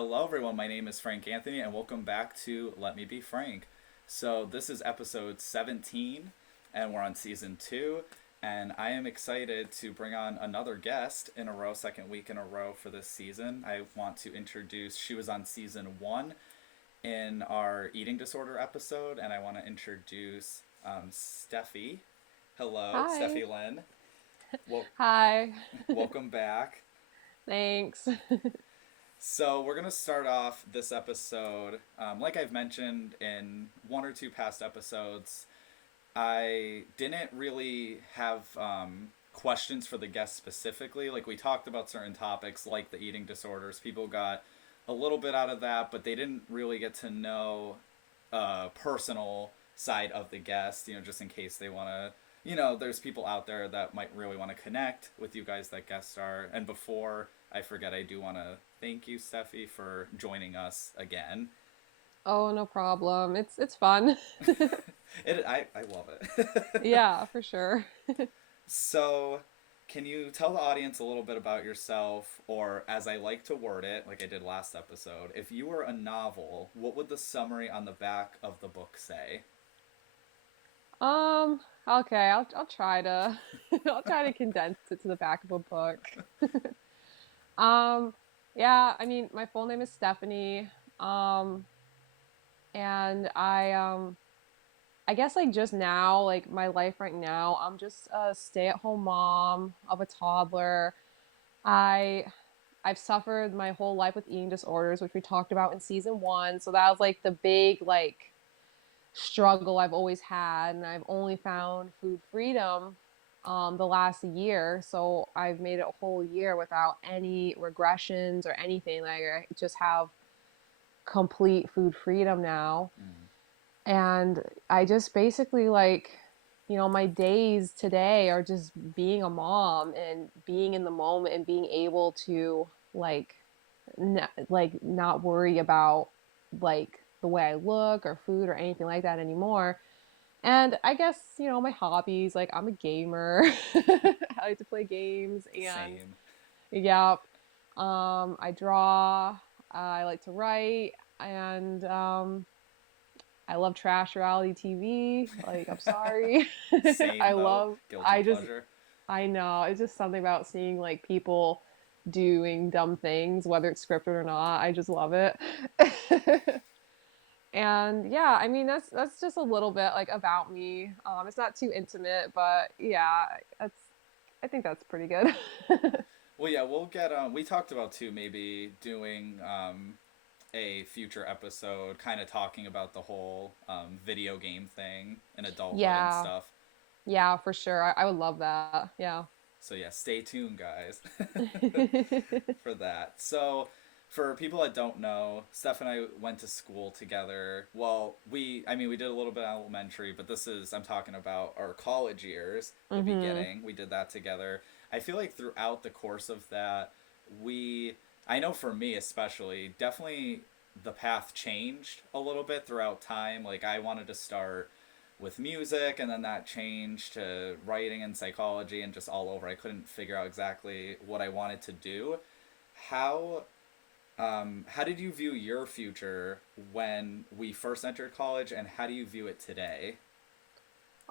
Hello, everyone. My name is Frankanthony, and welcome back to Let Me Be Frank. So, this is episode 17, and we're on season 2. And I am excited to bring on another guest in a row, second week in a row for this season. I want to introduce, she was on season 1 in our eating disorder episode, and I want to introduce Stephie. Hello, Hi. Stephie Lynn. Well, Hi. welcome back. Thanks. So we're gonna start off this episode, like I've mentioned in one or two past episodes. I didn't really have questions for the guests specifically. Like we talked about certain topics, like the eating disorders. People got a little bit out of that, but they didn't really get to know personal side of the guest. Just in case they want to. There's people out there that might really want to connect with you guys that guest star. And before I forget, I do want to thank you, Stephie, for joining us again. Oh, no problem. It's fun. I love it. Yeah, for sure. So, can you tell the audience a little bit about yourself, or as I like to word it, like I did last episode, if you were a novel, what would the summary on the back of the book say? Okay, I'll try to I'll try to condense it to the back of a book. Um, yeah, I mean, my full name is Stephanie. Um, and I guess like just now, like my life right now, I'm just a stay-at-home mom of a toddler. I I've suffered my whole life with eating disorders, which we talked about in season 1. So that was like the big like struggle I've always had, and I've only found food freedom the last year. So I've made it a whole year without any regressions or anything. Like I just have complete food freedom now, Mm. and I just basically like, my days today are just being a mom and being in the moment and being able to like not worry about like the way I look or food or anything like that anymore. And I guess, my hobbies, like I'm a gamer. I like to play games and Same. yeah, I draw, I like to write, and I love trash reality TV. Like, I'm sorry. Same, I though. love, Guilty just, pleasure. I know. It's just something about seeing like people doing dumb things, whether it's scripted or not. I just love it. And yeah, I mean that's just a little bit like about me. It's not too intimate, but yeah, I think that's pretty good. Well, yeah, we'll get. We talked about too maybe doing a future episode, kind of talking about the whole video game thing in adulthood and Yeah, stuff. yeah, for sure. I would love that. Yeah. So yeah, stay tuned, guys, for that. So, for people that don't know, Steph and I went to school together. Well, we did a little bit of elementary, but I'm talking about our college years, the Hmm. beginning. We did that together. I feel like throughout the course of that, we, I know for me especially, definitely the path changed a little bit throughout time. Like, I wanted to start with music, and then that changed to writing and psychology and just all over. I couldn't figure out exactly what I wanted to do. How how did you view your future when we first entered college, and how do you view it today?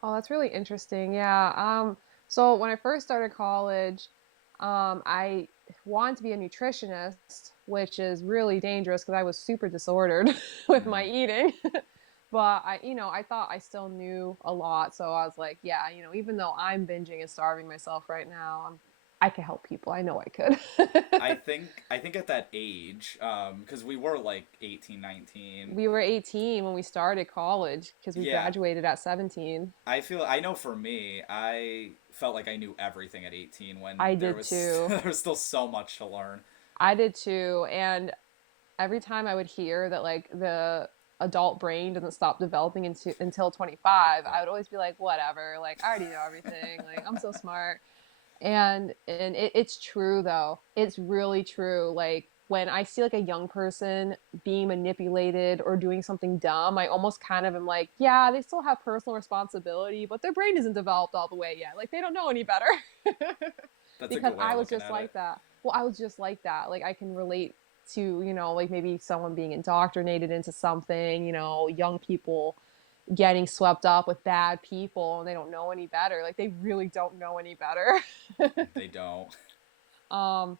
Oh, that's really interesting. Yeah. So when I first started college, I wanted to be a nutritionist, which is really dangerous because I was super disordered with my Mm. eating. But I thought I still knew a lot, so I was like, yeah, even though I'm binging and starving myself right now, I can help people. I know I I could. think I think at that age, because we were like 18, 19. We were 18 when we started college because we Yeah, graduated at 17. I know for me, I felt like I knew everything at 18 when I there did was too. there was still so much to learn. I did too. And every time I would hear that like the adult brain doesn't stop developing until 25, Yeah. I would always be like, whatever, like I already know everything. Like I'm so smart. And it's true though. It's really true. Like when I see like a young person being manipulated or doing something dumb, I almost kind of am like, yeah, they still have personal responsibility, but their brain isn't developed all the way yet. Like they don't know any better. That's a Because good way I of was looking just at it. like that. Well, I was just like that. Like I can relate to, you know, like maybe someone being indoctrinated into something, you know, young people getting swept up with bad people and they don't know any better. Like they really don't know any better. They don't. um,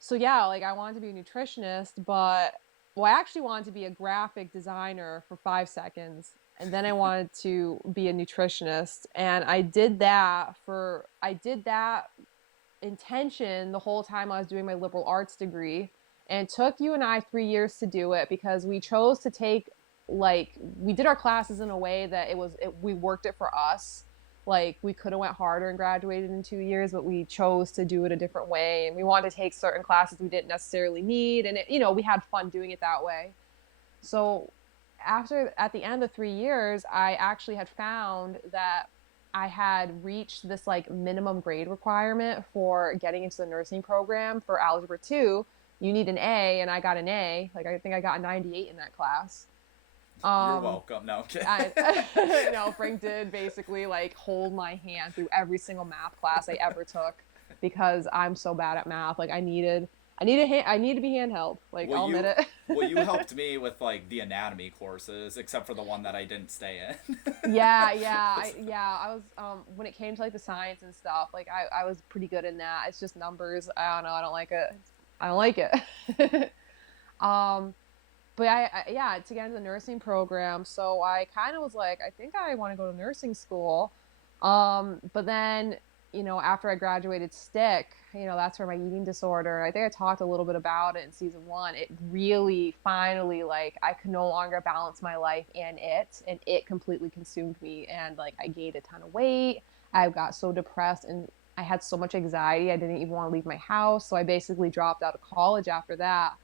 so yeah, like I wanted to be a nutritionist, but well, I actually wanted to be a graphic designer for 5 seconds. And then I wanted to be a nutritionist. And I did that intention the whole time I was doing my liberal arts degree. And it took you and I 3 years to do it because we chose to take, like, we did our classes in a way that we worked it for us. Like we could have went harder and graduated in 2 years, but we chose to do it a different way. And we wanted to take certain classes we didn't necessarily need. And it, you know, we had fun doing it that way. So at the end of the 3 years, I actually had found that I had reached this like minimum grade requirement for getting into the nursing program for algebra 2. You need an A, and I got an A. Like I think I got a 98 in that class. You're Um, welcome. No, I'm kidding. no, Frank did basically like hold my hand through every single math class I ever took because I'm so bad at math. Like I need to be handheld. Like Well, I'll admit you it. well, you helped me with like the anatomy courses, except for the one that I didn't stay in. I was when it came to like the science and stuff, like I was pretty good in that. It's just numbers. I don't know. I don't like it. I don't like it. um, but yeah, to get into the nursing program, so I kind of was like, I think I want to go to nursing school. But then, you know, after I graduated stick, you know, that's where my eating disorder, I think I talked a little bit about it in season 1. It really finally, like, I could no longer balance my life and it completely consumed me. And like, I gained a ton of weight. I got so depressed and I had so much anxiety. I didn't even want to leave my house. So I basically dropped out of college after that.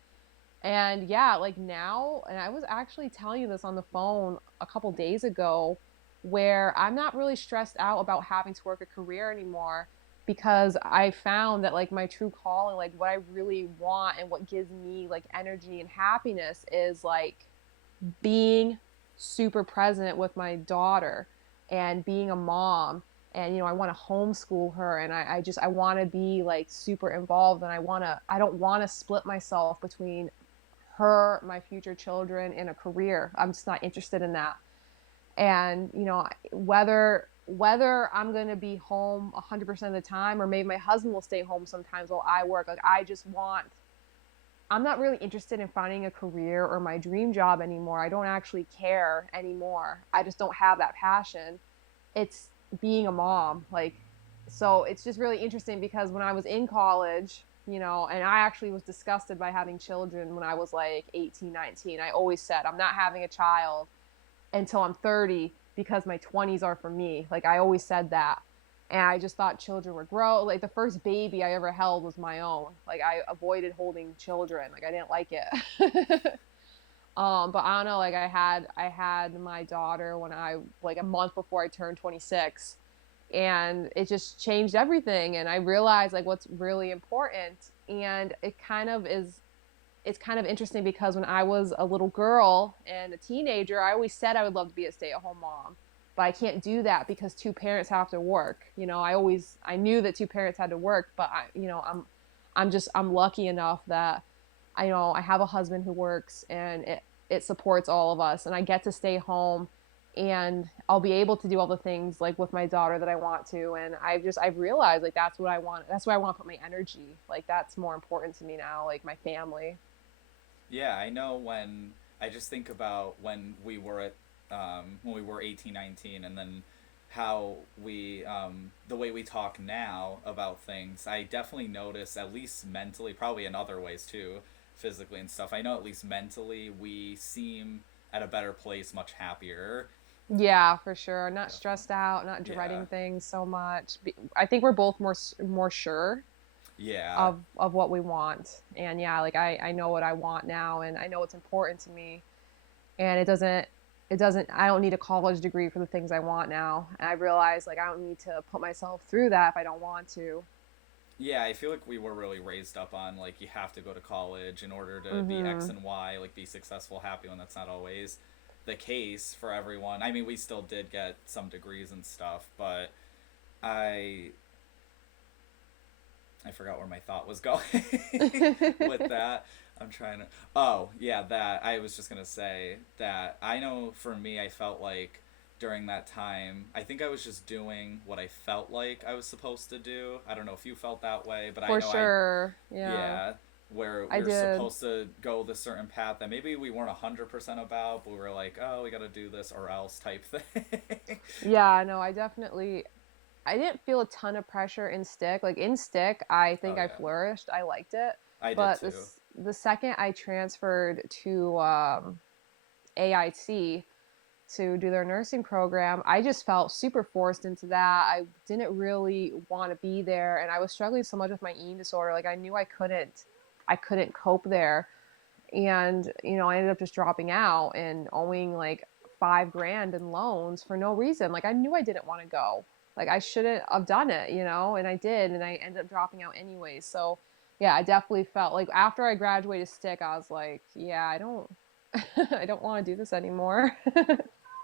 And yeah, like now, and I was actually telling you this on the phone a couple days ago, where I'm not really stressed out about having to work a career anymore because I found that like my true calling, like what I really want and what gives me like energy and happiness is like being super present with my daughter and being a mom. And you know, I want to homeschool her, and I want to be like super involved, and I don't want to split myself between her, my future children, in a career. I'm just not interested in that. And you know, whether I'm going to be home 100% of the time, or maybe my husband will stay home sometimes while I work, like I'm not really interested in finding a career or my dream job anymore. I don't actually care anymore. I just don't have that passion. It's being a mom. Like, so it's just really interesting because when I was in college, you know, and I actually was disgusted by having children when I was like 18, 19. I always said, I'm not having a child until I'm 30 because my 20s are for me. Like, I always said that. And I just thought children were gross. Like, the first baby I ever held was my own. Like, I avoided holding children. Like, I didn't like it. But I don't know, like I had my daughter when I like a month before I turned 26, and it just changed everything, and I realized like what's really important. And it's kind of interesting because when I was a little girl and a teenager, I always said I would love to be a stay-at-home mom. But I can't do that because two parents have to work. You know, I knew that two parents had to work, but I'm lucky enough that I know I have a husband who works, and it supports all of us, and I get to stay home, and I'll be able to do all the things like with my daughter that I want to. And I've realized like that's what I want. That's where I want to put my energy. Like that's more important to me now, like my family. Yeah, I know when I just think about when we were 18, 19, and then how the way we talk now about things, I definitely notice, at least mentally, probably in other ways too, physically and stuff. I know at least mentally we seem at a better place, much happier. Yeah, for sure. Not Definitely. stressed out, not Yeah. dreading things so much. I think we're both more sure Yeah. of what we want. And yeah, like I know what I want now, and I know what's important to me. And it doesn't I don't need a college degree for the things I want now. And I realize like I don't need to put myself through that if I don't want to. Yeah, I feel like we were really raised up on like you have to go to college in order to be X Mhm. and Y, like be successful, happy, when that's not always the case for everyone. I mean, we still did get some degrees and stuff, but I I forgot where my thought was going with that. I'm trying to. Oh, yeah, that. I was just going to say that I know for me, I felt like during that time, I think I was just doing what I felt like I was supposed to do. I don't know if you felt that way, but I For know I, sure. Yeah, yeah, where I we were did. supposed to go this certain path that maybe we weren't 100% about, but we were like, oh, we got to do this or else type thing. Yeah, no, I didn't feel a ton of pressure in stick. Like in stick, I think Oh, I yeah. flourished. I liked it. I did But too. the second I transferred to AIT to do their nursing program, I just felt super forced into that. I didn't really want to be there, and I was struggling so much with my eating disorder. Like I knew I couldn't cope there, and I ended up just dropping out and owing like 5 grand in loans for no reason. Like I knew I didn't want to go. Like I shouldn't have done it, and I did, and I ended up dropping out anyway. So yeah, I definitely felt like after I graduated stick, I was like, yeah, I don't I don't want to do this anymore.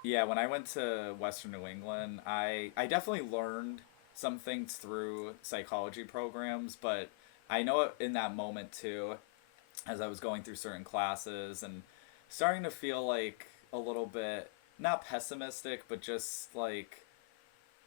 Yeah, when I went to Western New England, I definitely learned some things through psychology programs, but I know in that moment too, as I was going through certain classes and starting to feel like a little bit not pessimistic, but just like,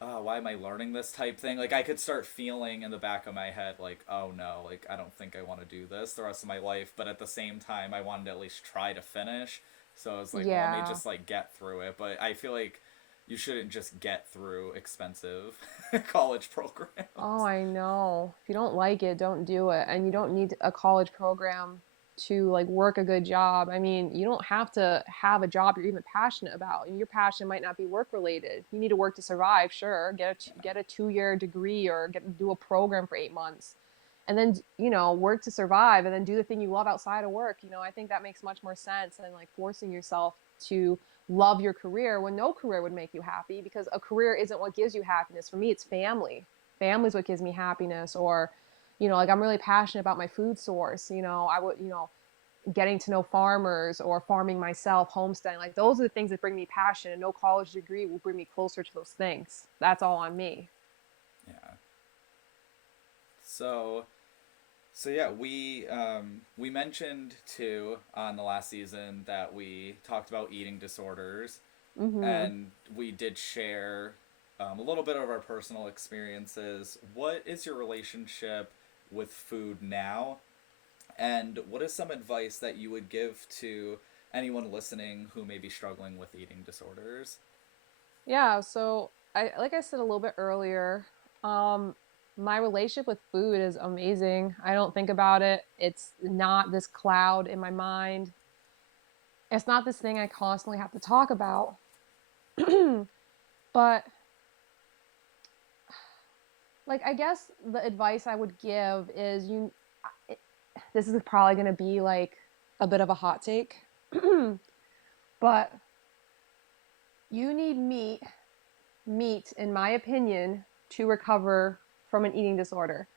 oh, why am I learning this type thing? Like I could start feeling in the back of my head like, oh no, like I don't think I want to do this the rest of my life, but at the same time I wanted to at least try to finish. So I was like, well, let me Yeah. just like get through it, but I feel like you shouldn't just get through expensive college Oh, programs. I know. If you don't like it, don't do it. And you don't need a college program to like work a good job. I mean, you don't have to have a job you're even passionate about. And your passion might not be work related. You need to work to survive, sure. Get a 2 year degree or do a program for 8 months. And then, work to survive and then do the thing you love outside of work. I think that makes much more sense than like forcing yourself to love your career when no career would make you happy, because a career isn't what gives you happiness. For me, it's family's what gives me happiness. Or like I'm really passionate about my food source. I would, getting to know farmers or farming myself, homesteading, like those are the things that bring me passion, and no college degree will bring me closer to those things. That's all on me. Yeah. So So yeah, we mentioned too on the last season that we talked about eating disorders, Mm-hmm. and we did share a little bit of our personal experiences. What is your relationship with food now, and what is some advice that you would give to anyone listening who may be struggling with eating disorders? Yeah, so like I said a little bit earlier, um, my relationship with food is amazing. I don't think about it. It's not this cloud in my mind. It's not this thing I constantly have to talk about. But like I guess the advice I would give is it, this is probably going to be like a bit of a hot take. But you need meat in my opinion to recover from an eating disorder.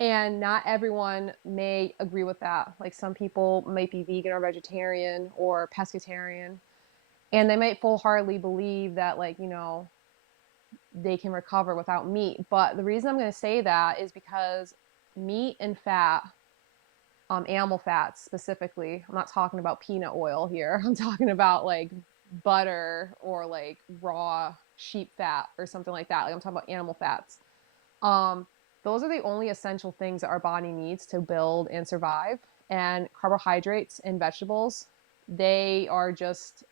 And not everyone may agree with that. Like some people might be vegan or vegetarian or pescatarian, and they might full-heartedly believe that, like, they can recover without meat. But the reason I'm going to say that is because meat and fat, animal fats specifically, I'm not talking about peanut oil here. I'm talking about like butter or like raw sheep fat or something like that. Like I'm talking about animal fats. Um, those are the only essential things that our body needs to build and survive. And carbohydrates and vegetables, they are just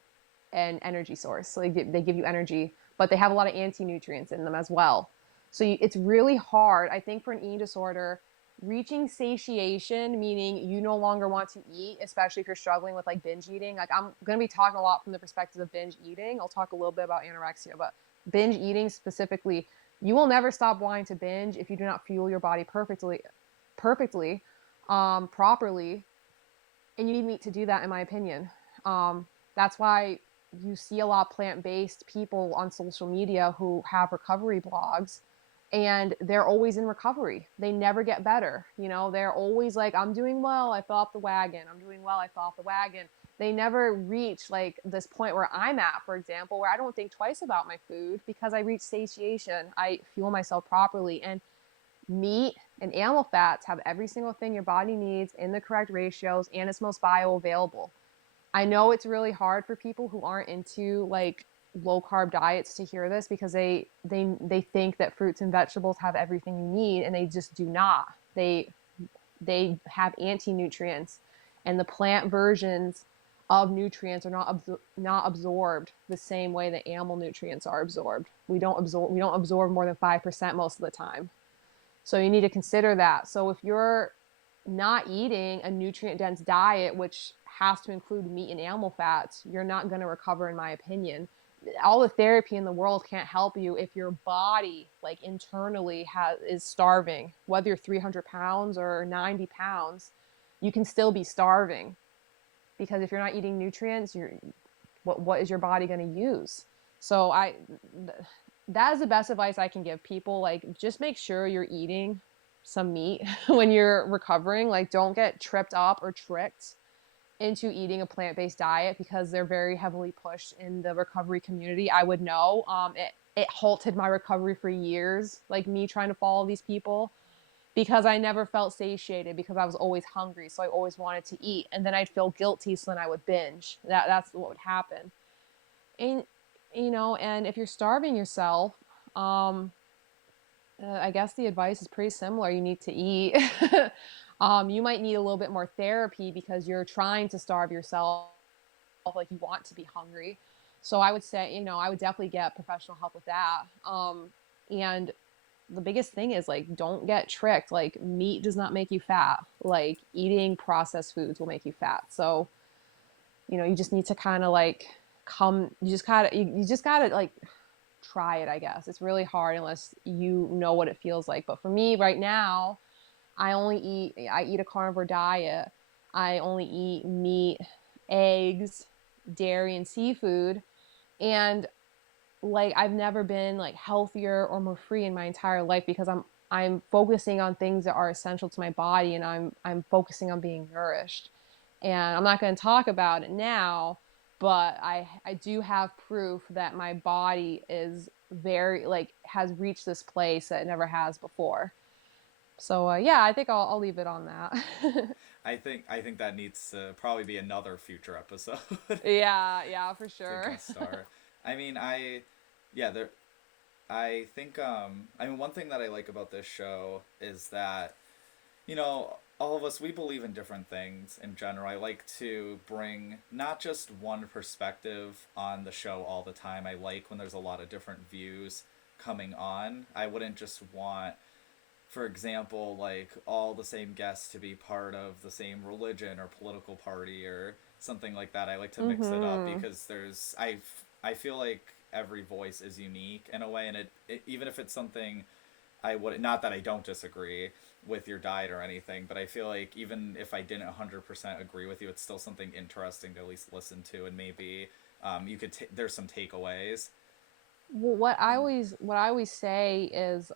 an energy source. So they give you energy, but they have a lot of anti-nutrients in them as well. So it's really hard, I think, for an eating disorder, reaching satiation, meaning you no longer want to eat, especially if you're struggling with like binge eating. Like I'm going to be talking a lot from the perspective of binge eating. I'll talk a little bit about anorexia, but binge eating specifically, you will never stop wanting to binge if you do not fuel your body perfectly, properly, and you need meat to do that, in my opinion. That's why you see a lot of plant-based people on social media who have recovery blogs, and they're always in recovery. They never get better. They're always like, I'm doing well, I fell off the wagon. I'm doing well, I fell off the wagon. They never reach like this point where I'm at, for example, where I don't think twice about my food because I reach satiation. I fuel myself properly. And meat And animal fats have every single thing your body needs in the correct ratios, and it's most bioavailable. I know it's really hard for people who aren't into like low carb diets to hear this, because they think that fruits and vegetables have everything you need, and they just do not. They have anti-nutrients, and the plant versions of nutrients are not absorbed the same way that animal nutrients are absorbed. We don't absorb more than 5% most of the time. So you need to consider that. So if you're not eating a nutrient dense diet, which has to include meat and animal fats, you're not going to recover, in my opinion. All the therapy in the world can't help you if your body, like internally, is starving. Whether you're 300 pounds or 90 pounds, you can still be starving, because if you're not eating nutrients, what is your body going to use? So that is the best advice I can give people. Like, just make sure you're eating some meat when you're recovering. Like, don't get tripped up or tricked into eating a plant-based diet, because they're very heavily pushed in the recovery community. I would know. It halted my recovery for years, like me trying to follow these people, because I never felt satiated, because I was always hungry. So I always wanted to eat, and then I'd feel guilty. So then I would binge. That's what would happen. And, and if you're starving yourself, um, I guess the advice is pretty similar. You need to eat. You might need a little bit more therapy, because you're trying to starve yourself, like you want to be hungry. So I would say, I would definitely get professional help with that. And the biggest thing is, like, don't get tricked. Like, meat does not make you fat. Like, eating processed foods will make you fat. So, you just need to kind of like you just gotta like try it, I guess. It's really hard unless you know what it feels like. But for me right now, I eat a carnivore diet. I only eat meat, eggs, dairy, and seafood. And like, I've never been like healthier or more free in my entire life, because I'm focusing on things that are essential to my body, and I'm focusing on being nourished. And I'm not going to talk about it now, but I do have proof that my body is very, like, has reached this place that it never has before. So yeah, I think I'll leave it on that. I think that needs to probably be another future episode. Yeah, yeah, for To sure. guest star. I mean, yeah, there. I mean, one thing that I like about this show is that, all of us, we believe in different things in general. I like to bring not just one perspective on the show all the time. I like when there's a lot of different views coming on. I wouldn't just want, for example, like all the same guests to be part of the same religion or political party or something like that. I like to mix it up, Mhm. because I feel like every voice is unique in a way, and even if it's something I would, not that I don't disagree with your diet or anything, but I feel like even if I didn't 100% agree with you, it's still something interesting to at least listen to, and maybe you could there's some takeaways. Well, And what I always say is,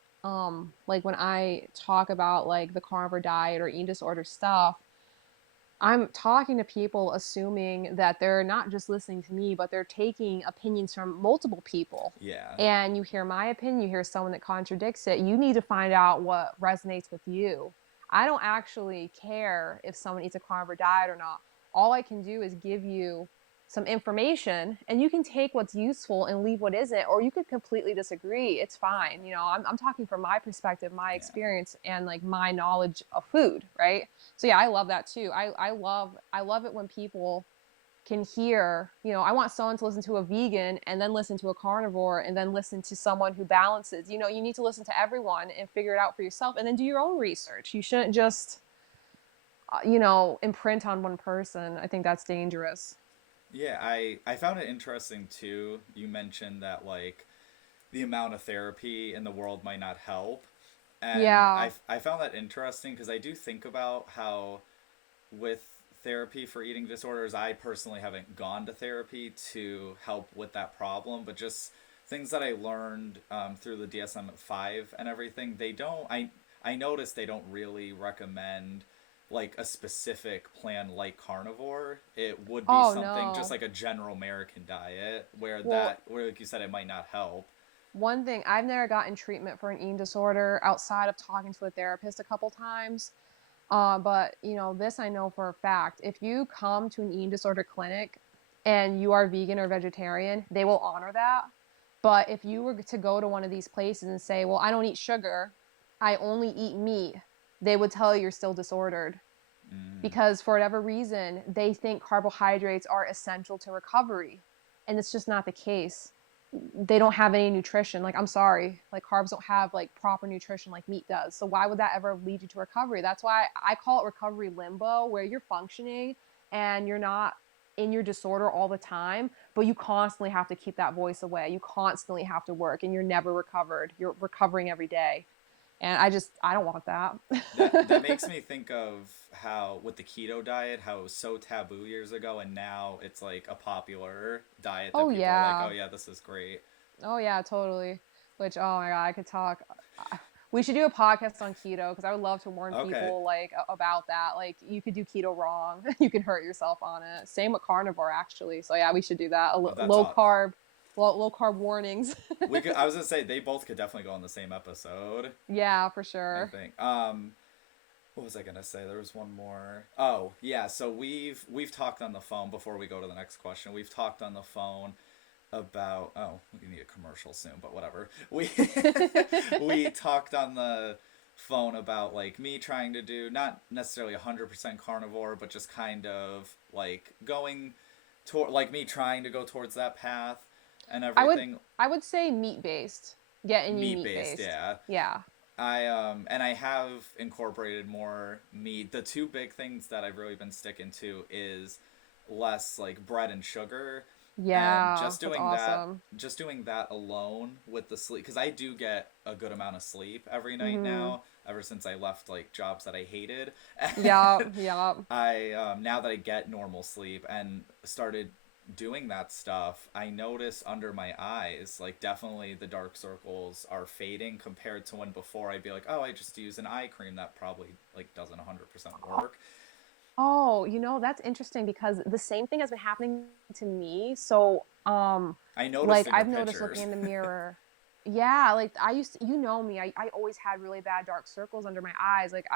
like, when I talk about like the carnivore diet or eating disorder stuff, I'm talking to people assuming that they're not just listening to me, but they're taking opinions from multiple people. yeah, And you hear my opinion, you hear someone that contradicts it. You need to find out what resonates with you. I don't actually care if someone eats a carnivore diet or not. All I can do is give you some information, and you can take what's useful and leave what isn't, or you could completely disagree. It's fine. I'm talking from my perspective, my yeah. experience, and like my knowledge of food, right? So yeah, I love that too. I love it when people can hear, I want someone to listen to a vegan and then listen to a carnivore and then listen to someone who balances. You need to listen to everyone and figure it out for yourself, and then do your own research. You shouldn't just imprint on one person. I think that's dangerous. Yeah, I found it interesting too. You mentioned that, like, the amount of therapy in the world might not help. And Yeah. I found that interesting, because I do think about how, with therapy for eating disorders, I personally haven't gone to therapy to help with that problem, but just things that I learned through the DSM-5 and everything, I noticed they don't really recommend like a specific plan like carnivore. It would be Oh something just no. like a general American diet, Well, where like you said, it might not help. one thing, I've never gotten treatment for an eating disorder outside of talking to a therapist a couple times. But this I know for a fact. If you come to an eating disorder clinic and you are vegan or vegetarian, they will honor that. But if you were to go to one of these places and say, well, I don't eat sugar, I only eat meat, they would tell you you're still disordered. Mm. Because for whatever reason, they think carbohydrates are essential to recovery. And it's just not the case. They don't have any nutrition. Like, I'm sorry, like carbs don't have like proper nutrition like meat does. So why would that ever lead you to recovery? That's why I call it recovery limbo, where you're functioning and you're not in your disorder all the time, but you constantly have to keep that voice away. You constantly have to work and you're never recovered. You're recovering every day. And I don't want that. That makes me think of how with the keto diet, how it was so taboo years ago, and now it's like a popular diet that Oh people are like, oh yeah. yeah, this is great. Oh yeah, totally. Which, oh my God, I could talk. We should do a podcast on keto because I would love to warn Okay. people like about that. Like you could do keto wrong, you can hurt yourself on it. Same with carnivore actually. So yeah, we should do that. Oh, that's Low all. carb, low carb warnings. We could. I was gonna say they both could definitely go on the same episode. Yeah, for I sure. think. What was I gonna say? There was one more. Oh yeah. So we've talked on the phone before we go to the next question. We've talked on the phone about. Oh, we need a commercial soon, but whatever. We talked on the phone about like me trying to do not necessarily 100% carnivore, but just kind of like going toward like me trying to go towards that path and I would everything. I would say meat based. Getting you Meat meat based, based. yeah. Yeah. I have incorporated more meat. The two big things that I've really been sticking to is less like bread and sugar, and Yeah, that's awesome. just doing that alone with the sleep, because I do get a good amount of sleep every night Mhm. now, ever since I left like jobs that I hated. Yeah, yeah. I now that I get normal sleep and started doing that stuff, I notice under my eyes, like definitely the dark circles are fading compared to when before I'd be like, oh, I just use an eye cream that probably like doesn't 100% work. Oh, that's interesting because the same thing has been happening to me. So, I noticed like in your I've noticed looking pictures. in the mirror. Yeah, like I used to, me, I always had really bad dark circles under my eyes. Like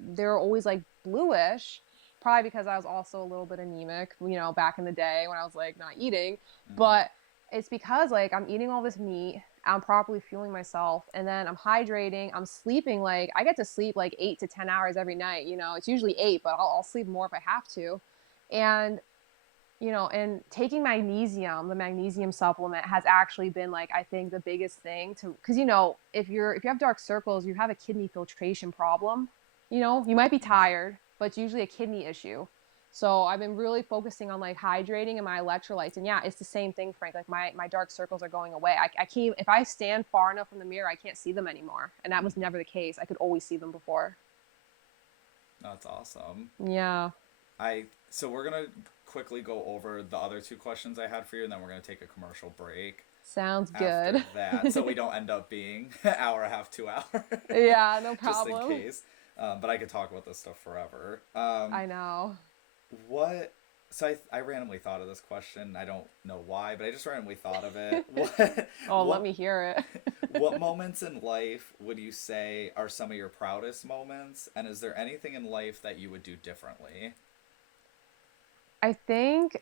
they're always like bluish, probably because I was also a little bit anemic, back in the day when I was like not eating. Mm-hmm. But it's because like I'm eating all this meat, I'm properly fueling myself, and then I'm hydrating, I'm sleeping. Like I get to sleep like 8 to 10 hours every night. It's usually 8, but I'll sleep more if I have to. And and taking magnesium, the magnesium supplement has actually been like I think the biggest thing to, because if you have dark circles, you have a kidney filtration problem. You might be Mm. tired, but it's usually a kidney issue. So I've been really focusing on like hydrating and my electrolytes, and yeah, it's the same thing, Frank. Like my dark circles are going away. I can't, if I stand far enough from the mirror, I can't see them anymore, and that was Mm. never the case. I could always see them before. That's awesome. Yeah, So we're gonna quickly go over the other two questions I had for you, and then we're gonna take a commercial break sounds after good. that, so we don't end up being an hour and a half, 2 hours, Yeah, no just in problem. case. But I could talk about this stuff forever. I know. What? So I randomly thought of this question. I don't know why, but I just randomly thought of it. What? Oh, let What? me hear it. What moments in life would you say are some of your proudest moments? And is there anything in life that you would do differently? I think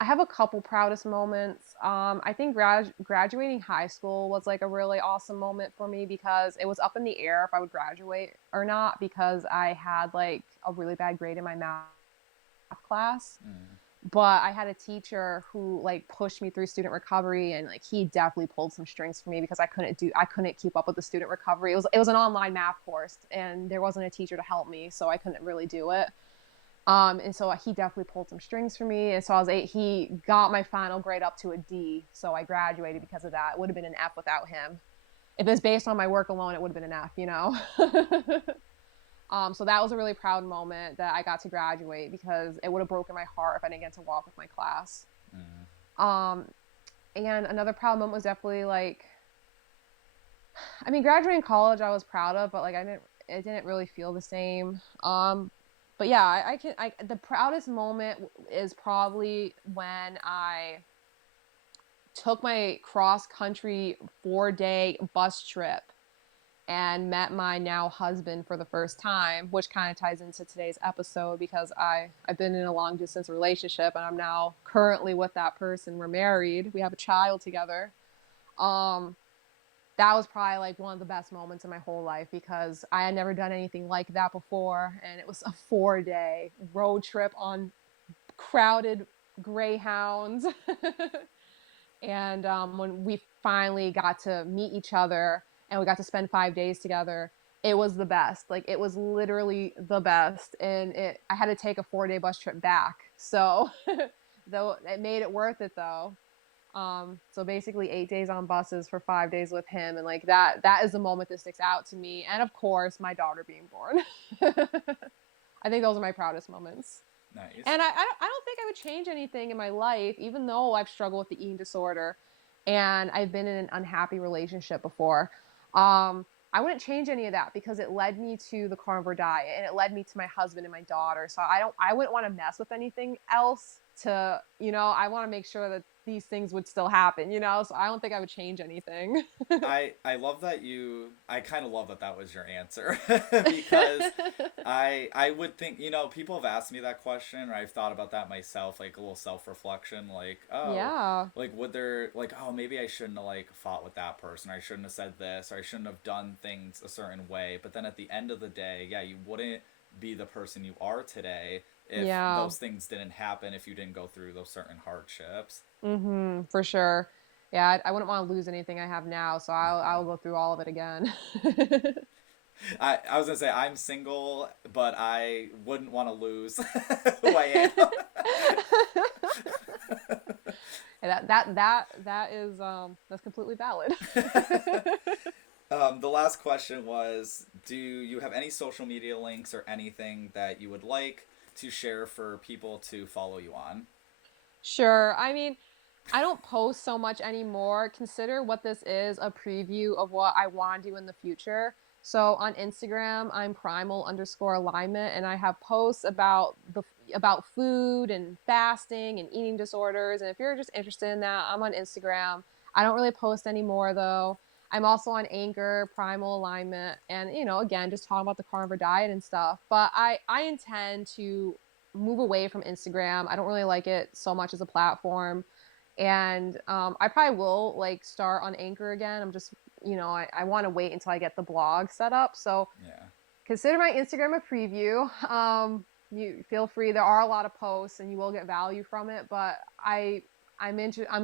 I have a couple proudest moments. I think graduating high school was like a really awesome moment for me because it was up in the air if I would graduate or not because I had like a really bad grade in my math class. Mm. But I had a teacher who like pushed me through student recovery, and like he definitely pulled some strings for me because I couldn't keep up with the student recovery. It was an online math course and there wasn't a teacher to help me, so I couldn't really do it. And so he definitely pulled some strings for me. And so he got my final grade up to a D. So I graduated because of that. It would have been an F without him. If it was based on my work alone, it would have been an F. So that was a really proud moment that I got to graduate because it would have broken my heart if I didn't get to walk with my class. Mm. Um, and another proud moment was definitely like, I mean, graduating college I was proud of, but like it didn't really feel the same. But yeah, the proudest moment is probably when I took my cross country 4-day bus trip and met my now husband for the first time, which kind of ties into today's episode because I've been in a long distance relationship and I'm now currently with that person. We're married. We have a child together. Um, that was probably like one of the best moments in my whole life because I had never done anything like that before. And it was a 4-day road trip on crowded Greyhounds. And when we finally got to meet each other and we got to spend 5 days together, it was the best. Like it was literally the best. And I had to take a 4-day bus trip back. So though it made it worth it though. So basically 8 days on buses for 5 days with him. And like that is the moment that sticks out to me. And of course, my daughter being born. I think those are my proudest moments. Nice. And I don't think I would change anything in my life, even though I've struggled with the eating disorder and I've been in an unhappy relationship before. I wouldn't change any of that because it led me to the carnivore diet and it led me to my husband and my daughter. So I wouldn't want to mess with anything else I want to make sure that these things would still happen, so I don't think I would change anything. I love that I kind of love that that was your answer because I would think, people have asked me that question or I've thought about that myself, like a little self-reflection, like, oh, Yeah. like would there, like, oh, maybe I shouldn't have like fought with that person, or I shouldn't have said this, or I shouldn't have done things a certain way. But then at the end of the day, yeah, you wouldn't be the person you are today if Yeah. those things didn't happen, if you didn't go through those certain hardships. For sure. Yeah, I wouldn't want to lose anything I have now, so I'll No. go through all of it again. I was gonna say I'm single, but I wouldn't want to lose who I am. That is that's completely valid. The last question was, do you have any social media links or anything that you would like to share for people to follow you on? Sure. I mean, I don't post so much anymore. Consider what this is a preview of what I want to do in the future. So on Instagram, I'm primal_alignment, and I have posts about food and fasting and eating disorders. And if you're just interested in that, I'm on Instagram. I don't really post anymore though. I'm also on Anchor, Primal Alignment, and again, just talking about the carnivore diet and stuff. But I intend to move away from Instagram. I don't really like it so much as a platform. And I probably will like start on Anchor again. I'm just, I want to wait until I get the blog set up. So Yeah. consider my Instagram a preview. You feel free. There are a lot of posts and you will get value from it, but I'm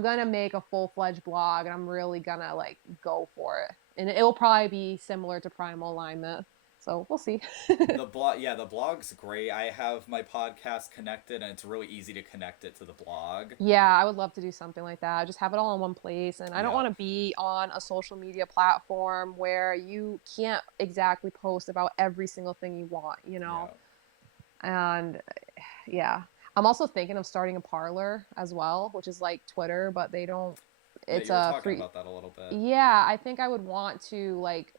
gonna make a full-fledged blog and I'm really gonna like go for it. And it will probably be similar to Primal Alignment. So we'll see. The blog's great. I have my podcast connected, and it's really easy to connect it to the blog. Yeah, I would love to do something like that. Just have it all in one place. And I don't Yeah. want to be on a social media platform where you can't exactly post about every single thing you want. Yeah. And yeah, I'm also thinking of starting a parlor as well, which is like Twitter, but they don't, Yeah, it's you were a talking free. about that a little bit. Yeah, I think I would want to like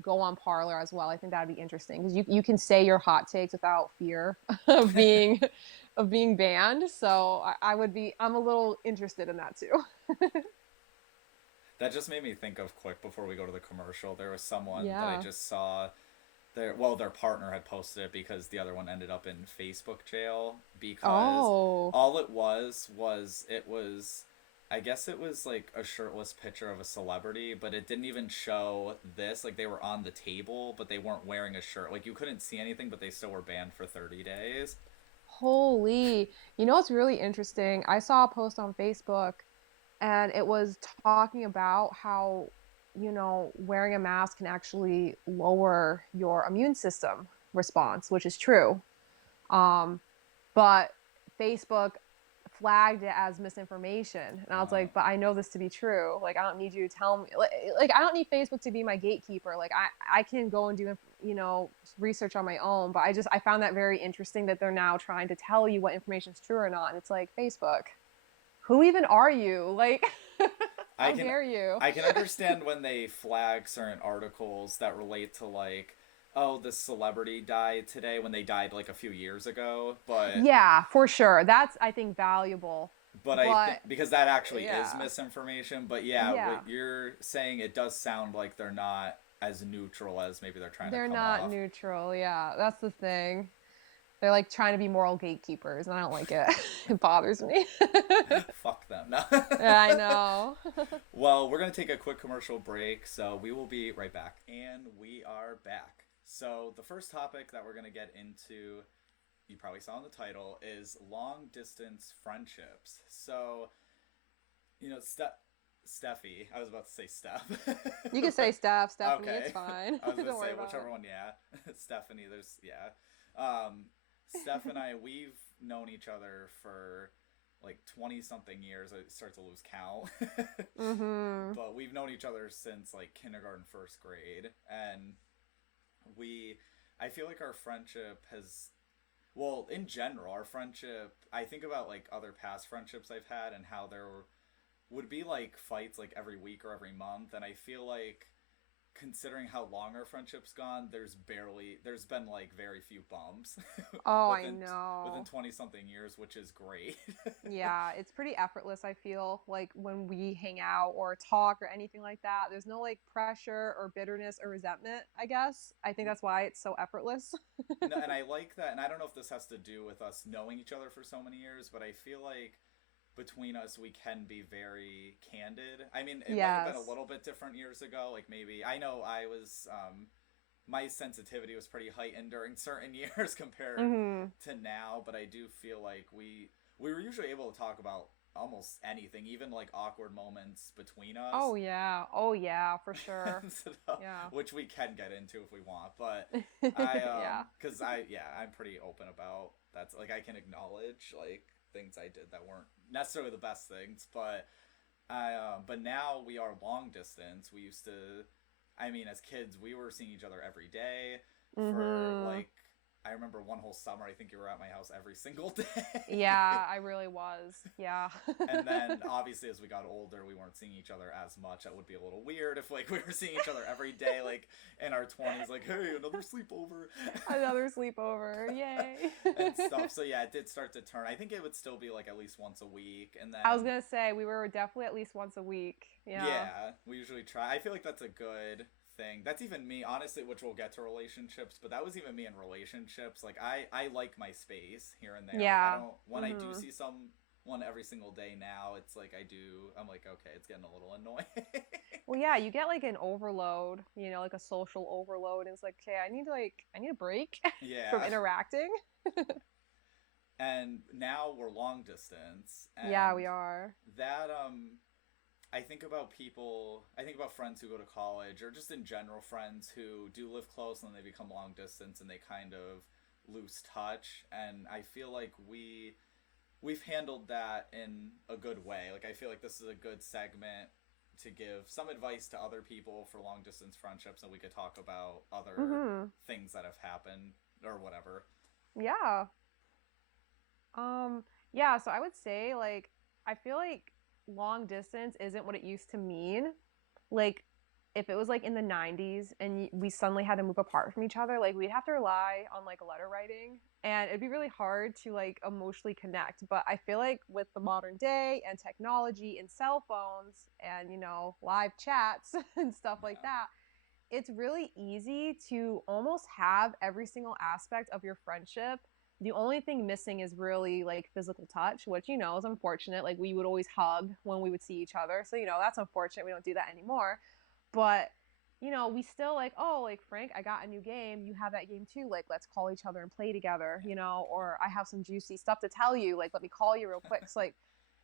go on Parlor as well. I think that'd be interesting because you can say your hot takes without fear of being banned. So I'm a little interested in that too. That just made me think of, quick before we go to the commercial, there was someone that I Yeah. just saw, their partner had posted it because the other one ended up in Facebook jail because Oh, all it was it was, I guess it was like a shirtless picture of a celebrity, but it didn't even show this. Like they were on the table, but they weren't wearing a shirt. Like you couldn't see anything, but they still were banned for 30 days. holy. You know what's really interesting? I saw a post on Facebook and it was talking about how, wearing a mask can actually lower your immune system response, which is true. Um, but Facebook flagged it as misinformation. And I was Uh, like, but I know this to be true. Like, I don't need you to tell me. Like I don't need Facebook to be my gatekeeper. Like, I can go and do, research on my own. But I found that very interesting that they're now trying to tell you what information is true or not. And it's like, Facebook, who even are you? Like, I how can dare you? I can understand when they flag certain articles that relate to like, oh, this celebrity died today when they died like a few years ago, but Yeah, for sure. That's, I think, valuable. But I think But because that actually is yeah. misinformation. But yeah, Yeah. what you're saying, it does sound like they're not as neutral as maybe they're trying to They're come not off. neutral. Yeah, that's the thing. They're like trying to be moral gatekeepers, and I don't like it. It bothers me. Fuck them. No. Yeah, I know. Well, we're going to take a quick commercial break, so we will be right back. And we are back. So, the first topic that we're going to get into, you probably saw in the title, is long distance friendships. So, Steffi, I was about to say Steph. You can say Stephanie, it's Okay. fine. I was going to Don't worry say about whichever it. one, yeah. Stephanie, yeah. Steph and I, we've known each other for like 20 something years. I start to lose count. Mm-hmm. But we've known each other since like kindergarten, first grade. And we, I feel like our friendship has, well, in general, our friendship, I think about like other past friendships I've had and how there would be like fights like every week or every month. And I feel like considering how long our friendship's gone, there's been like very few bumps Oh, I within know. 20 something years, which is great. Yeah, it's pretty effortless, I feel, like when we hang out or talk or anything like that. There's no like pressure or bitterness or resentment, I guess. I think that's why it's so effortless. No, and I like that, and I don't know if this has to do with us knowing each other for so many years, but I feel like between us we can be very candid. I mean, it might have been a Yes. little bit different years ago. Like maybe I know I was my sensitivity was pretty heightened during certain years compared Mm-hmm. to now, but I do feel like we were usually able to talk about almost anything, even like awkward moments between Oh us. yeah. Oh yeah, for sure. So, Yeah. which we can get into if we want, but Yeah. because I'm pretty open about that's like I can acknowledge like things I did that weren't necessarily the best things, but now we are long distance. We used to, I mean, as kids, we were seeing each other every day for Mm-hmm. like, I remember one whole summer, I think you were at my house every single day. Yeah, I really was. Yeah. And then obviously as we got older, we weren't seeing each other as much. That would be a little weird if like we were seeing each other every day, like in our 20s, like, hey, another sleepover. Another sleepover. Yay. And stuff. So yeah, it did start to turn. I think it would still be like at least once a week. And I was then gonna say we were definitely at least once a week. Yeah. yeah, we usually try. I feel like that's a good thing. That's even me, honestly, which we'll get to relationships, but that was even me in relationships. Like I like my space here and there. Like I Yeah. don't when I do Hmm. see someone every single day now, it's like I'm like, okay, it's getting a little annoying. Well, yeah, you get like an overload, like a social overload. And it's like, okay, I need a break from Yeah. interacting. And now we're long distance Yeah, we and are. that I think about friends who go to college or just in general friends who do live close and then they become long distance and they kind of lose touch, and I feel like we've handled that in a good way. Like I feel like this is a good segment to give some advice to other people for long distance friendships, and we could talk about other Hmm. things that have happened or whatever. Yeah. Um, yeah, so I would say like I feel like long distance isn't what it used to mean. Like if it was like in the 90s and we suddenly had to move apart from each other, like we'd have to rely on like letter writing and it'd be really hard to like emotionally connect. But I feel like with the modern day and technology and cell phones and live chats and stuff like Yeah. that, it's really easy to almost have every single aspect of your friendship. The only thing missing is really like physical touch, which is unfortunate. Like we would always hug when we would see each other. So, that's unfortunate. We don't do that anymore. But, we still like, oh, like Frank, I got a new game. You have that game too. Like, let's call each other and play together, or I have some juicy stuff to tell you. Like, let me call you real quick. So, like,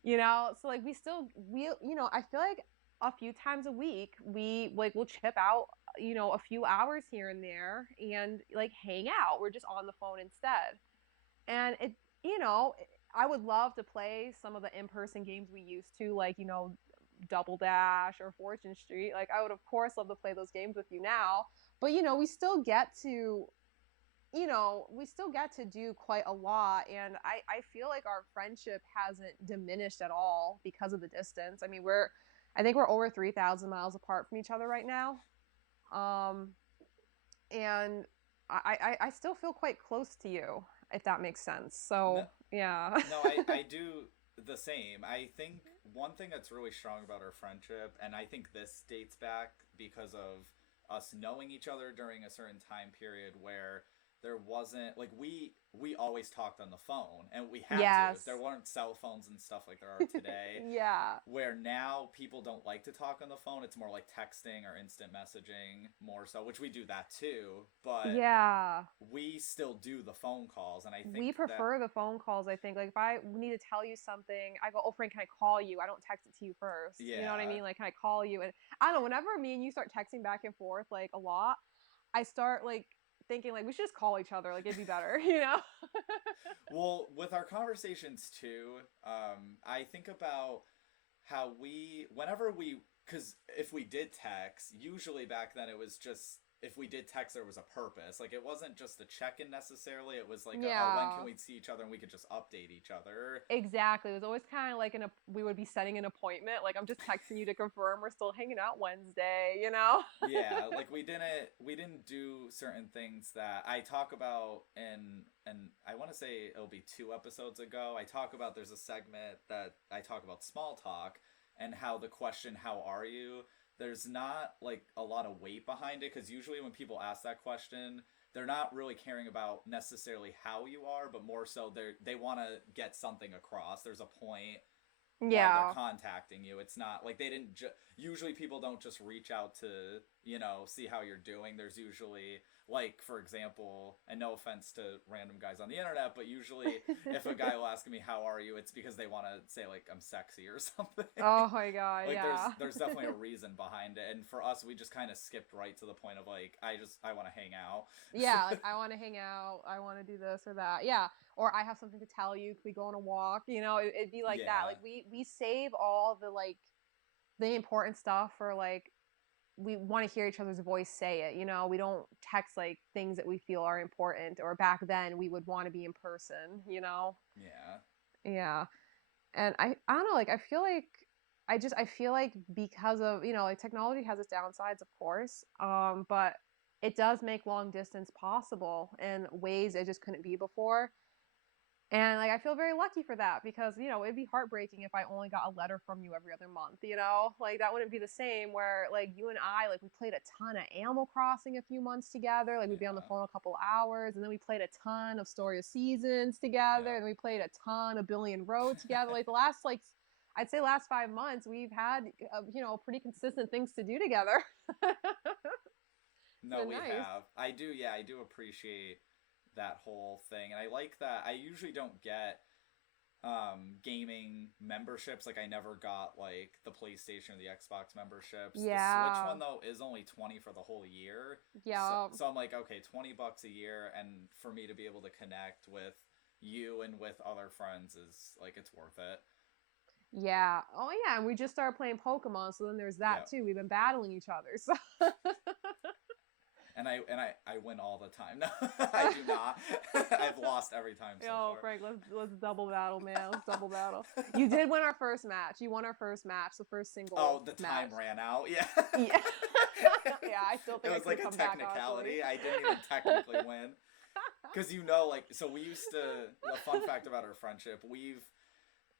so like I feel like a few times a week we like will chip out a few hours here and there and like hang out. We're just on the phone instead. And you know, I would love to play some of the in-person games we used to, like, Double Dash or Fortune Street. Like, I would, of course, love to play those games with you now. But, we still get to do quite a lot. And I feel like our friendship hasn't diminished at all because of the distance. I mean, I think we're over 3,000 miles apart from each other right now. Um, and I still feel quite close to you, if that makes sense. No, So yeah. no, I do. the same. I think one thing that's really strong about our friendship, and I think this dates back because of us knowing each other during a certain time period where there wasn't like we always talked on the phone and we had to. There Yes. weren't cell phones and stuff like there are today. Yeah. Where now people don't like to talk on the phone. It's more like texting or instant messaging more so, which we do that too, but Yeah. we still do the phone calls, and I We think that prefer the phone calls, I think. Like if I need to tell you something, I go, "Oh, Frank, can I call you?" I don't text it to you first. You know what I yeah. mean? Like, "Can I call you?" And I don't know, whenever me and you start texting back and forth like a lot, I start like thinking like we should just call each other. Like it'd be better, you know? Well, with our conversations too, I think about how whenever because if we did text, usually back then it was just, if we did text, there was a purpose. Like, it wasn't just a check-in necessarily. It was like, oh, when can Yeah. we see each other and we could just update each other. Exactly. It was always kind of like we would be setting an appointment. Like I'm just texting you to confirm we're still hanging out Wednesday, you know? Yeah, like we didn't do certain things that I talk about in, and I want to say it'll be 2 episodes ago. I talk about, there's a segment that I talk about small talk and how the question "how are you?" there's not like a lot of weight behind it, because usually when people ask that question, they're not really caring about necessarily how you are, but more so they want to get something across. There's a point why they're Yeah. contacting you. It's not like they didn't usually people don't just reach out to, see how you're doing. There's usually, like, for example, and no offense to random guys on the internet, but usually if a guy will ask me how are you, it's because they want to say like I'm sexy or something. Oh my God, Like there's yeah. there's definitely a reason behind it. And for us, we just kind of skipped right to the point of like, I want to hang out. Yeah, like I want to hang out, I want to do this or that. Yeah, or I have something to tell you. Can we go on a walk? You know, it'd be like that. Yeah. Like we save all the like the important stuff for like we want to hear each other's voice say it. You know, we don't text like things that we feel are important. Or back then, we would want to be in person. You know. Yeah. Yeah, and I don't know. Like I feel like because of like technology has its downsides, of course. But it does make long distance possible in ways it just couldn't be before. And like I feel very lucky for that because it'd be heartbreaking if I only got a letter from you every other month. Like that wouldn't be the same. Where like you and I like we played a ton of Animal Crossing a few months together. Like we'd be on the Yeah. phone a couple hours, and then we played a ton of Story of Seasons together, Yeah. and we played a ton of Billion Road together. Like the last like I'd say last 5 months we've had pretty consistent things to do together. It's No, been we nice. have. I do, yeah, I do appreciate that whole thing. And I like that. I usually don't get gaming memberships. Like, I never got like the PlayStation or the Xbox memberships. The Switch Yeah. one though is only 20 for the whole year. So Yeah. so I'm like, okay, $20 a year, and for me to be able to connect with you and with other friends is like, it's worth it. Yeah. Oh yeah, and we just started playing Pokemon, so then there's that Yeah. too. We've been battling each other. So And I win all the time. No, I do not. I've lost every time so yo, far. Frank, let's double battle, man. Let's double battle. You did win our first match. You won our first match, the first Oh, single the match. time ran out. Yeah. Yeah. Yeah, I still It think I was could like a come back, honestly. technicality. I didn't even technically win. Because, like, so we used to, a fun fact about our friendship,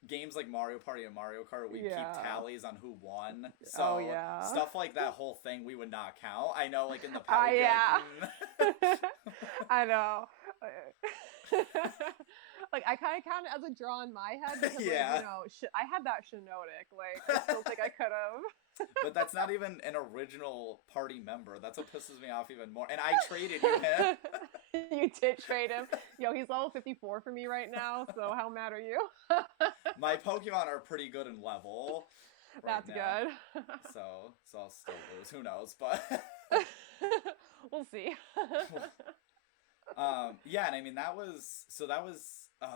games like Mario Party and Mario Kart, we keep Yeah. tallies on who won. Oh So yeah. stuff like that whole thing we would not count. I know, like, in the past, Ah we'd be like, yeah. I know. Like I kind of count it as a draw in my head because like yeah. I had that Shiinotic. Like I still think I could have. But that's not even an original party member. That's what pisses me off even more. And I traded you him. You did trade him. Yo, he's level 54 for me right now, so how mad are you? My Pokemon are pretty good in level right That's now. good. So I'll still lose. Who knows? But We'll see. yeah, and I mean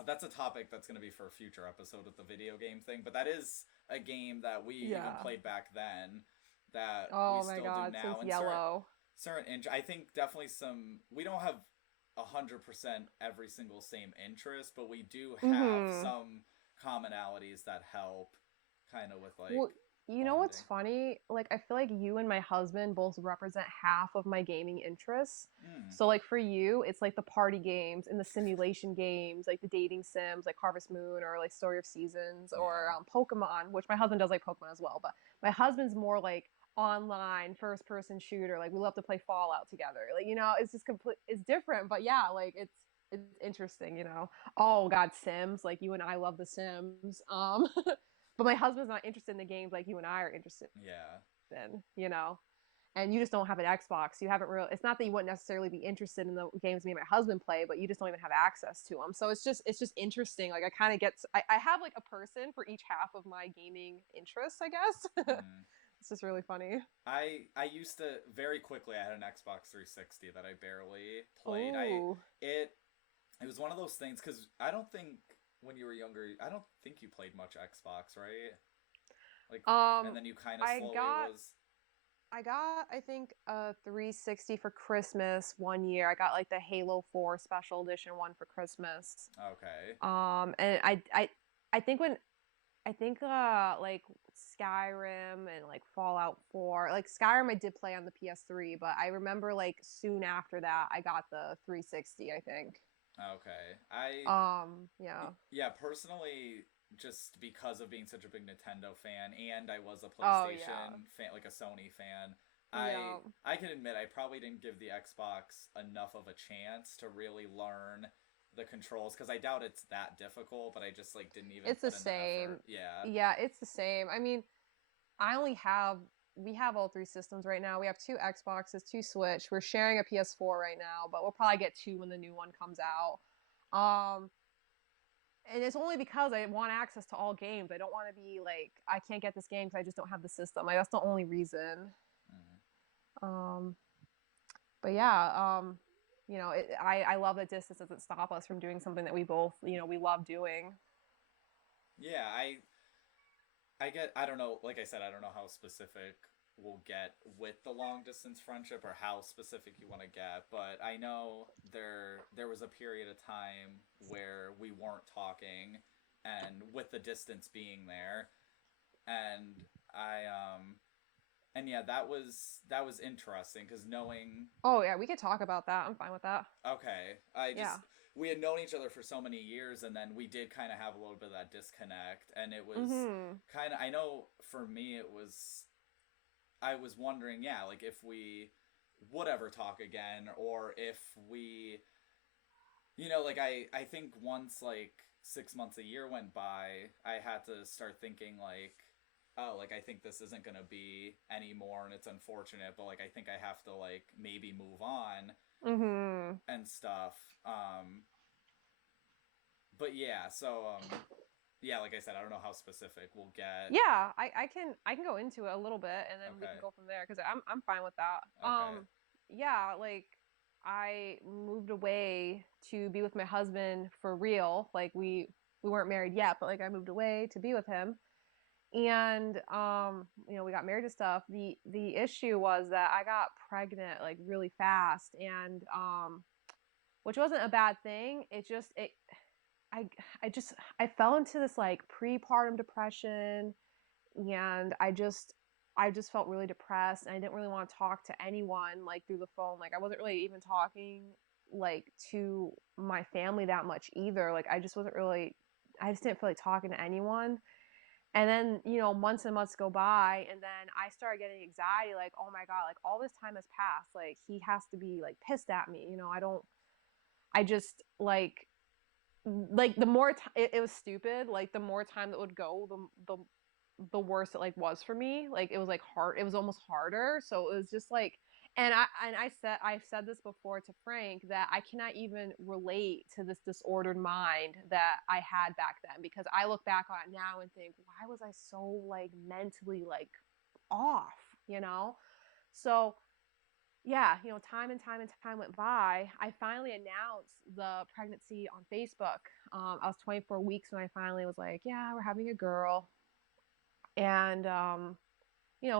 that's a topic that's gonna be for a future episode with the video game thing. But that is a game that we even Yeah. played back then that we Oh my still do god, now. since And Yellow. I think definitely we don't have 100% every single same interest, but we do have Mm-hmm. some commonalities that help kind of with Well, like You know what's bonding. funny? Like, I feel like you and my husband both represent half of my gaming interests. Mm, So, like, for you, it's like the party games and the simulation games, like the dating sims, like Harvest Moon or like Story of Seasons or yeah. Pokemon, which my husband does like Pokemon as well. But my husband's more like online first person shooter. Like, we love to play Fallout together. Like, it's just it's different. But yeah, like, it's interesting. Oh, God, Sims. Like, you and I love the Sims. But my husband's not interested in the games like you and I are interested Yeah. in. And you just don't have an Xbox. You haven't really. It's not that you wouldn't necessarily be interested in the games me and my husband play, but you just don't even have access to them. So it's just interesting. Like I kind of get. I have like a person for each half of my gaming interests, I guess. Mm. It's just really funny. I used to very quickly. I had an Xbox 360 that I barely played. Oh, It was one of those things because I don't think when you were younger, I don't think you played much Xbox, right? Like, and um, then you kind of I slowly got was I got I think a 360 for Christmas one year. I got like the Halo 4 special edition one for Christmas. okay. And I think when I think like Skyrim and like Fallout 4. Like Skyrim I did play on the PS3, but I remember like soon after that I got the 360, I think. Okay. Yeah. Yeah, personally, just because of being such a big Nintendo fan, and I was a Oh yeah. PlayStation fan, like a Sony fan, Yeah. I can admit I probably didn't give the Xbox enough of a chance to really learn the controls because I doubt it's that difficult, but I just like didn't even It's the put in the effort. same. Yeah. Yeah, it's the same. I mean, I only have we have all three systems right now. We have two Xboxes, two Switch. We're sharing a PS4 right now, but we'll probably get two when the new one comes out. Um, and it's only because I want access to all games. I don't want to be like I can't get this game because I just don't have the system. Like that's the only reason. Mhm. Um, but yeah, I love that distance doesn't stop us from doing something that we both we love doing. Yeah, I don't know, like I said, I don't know how specific we'll get with the long distance friendship or how specific you want to get, but I know there was a period of time where we weren't talking and with the distance being there and and yeah, that was interesting cuz knowing Oh yeah, we could talk about that. I'm fine with that. okay, I just Yeah. we had known each other for so many years and then we did kind of have a little bit of that disconnect and it was Mhm. kind of I know for me it was I was wondering, yeah, like if we would ever talk again, or if we, like I think once like 6 months a year went by, I had to start thinking like, oh, like I think this isn't gonna be anymore, and it's unfortunate, but like I think I have to like maybe move on Mhm. and stuff. But yeah, so yeah, like I said, I don't know how specific we'll get. Yeah, I can go into it a little bit and then we can Okay, go from there because I'm fine with that. okay, Yeah, like I moved away to be with my husband for real. Like we weren't married yet, but like I moved away to be with him. And we got married and stuff. The issue was that I got pregnant like really fast and which wasn't a bad thing. It just it I I fell into this like prepartum depression and I just felt really depressed and I didn't really want to talk to anyone like through the phone. Like I wasn't really even talking like to my family that much either. Like I just didn't feel like talking to anyone. And then, months and months go by and then I started getting anxiety like, "Oh my God, like all this time has passed. Like he has to be like pissed at me. I just like the more it was stupid. Like the more time that would go, the worse it like was for me. Like it was like hard. It was almost harder. So it was just like, I've said this before to Frank that I cannot even relate to this disordered mind that I had back then because I look back on it now and think, why was I so like mentally like off? So yeah, time and time and time went by. I finally announced the pregnancy on Facebook. I was 24 weeks when I finally was like, yeah, we're having a girl. And,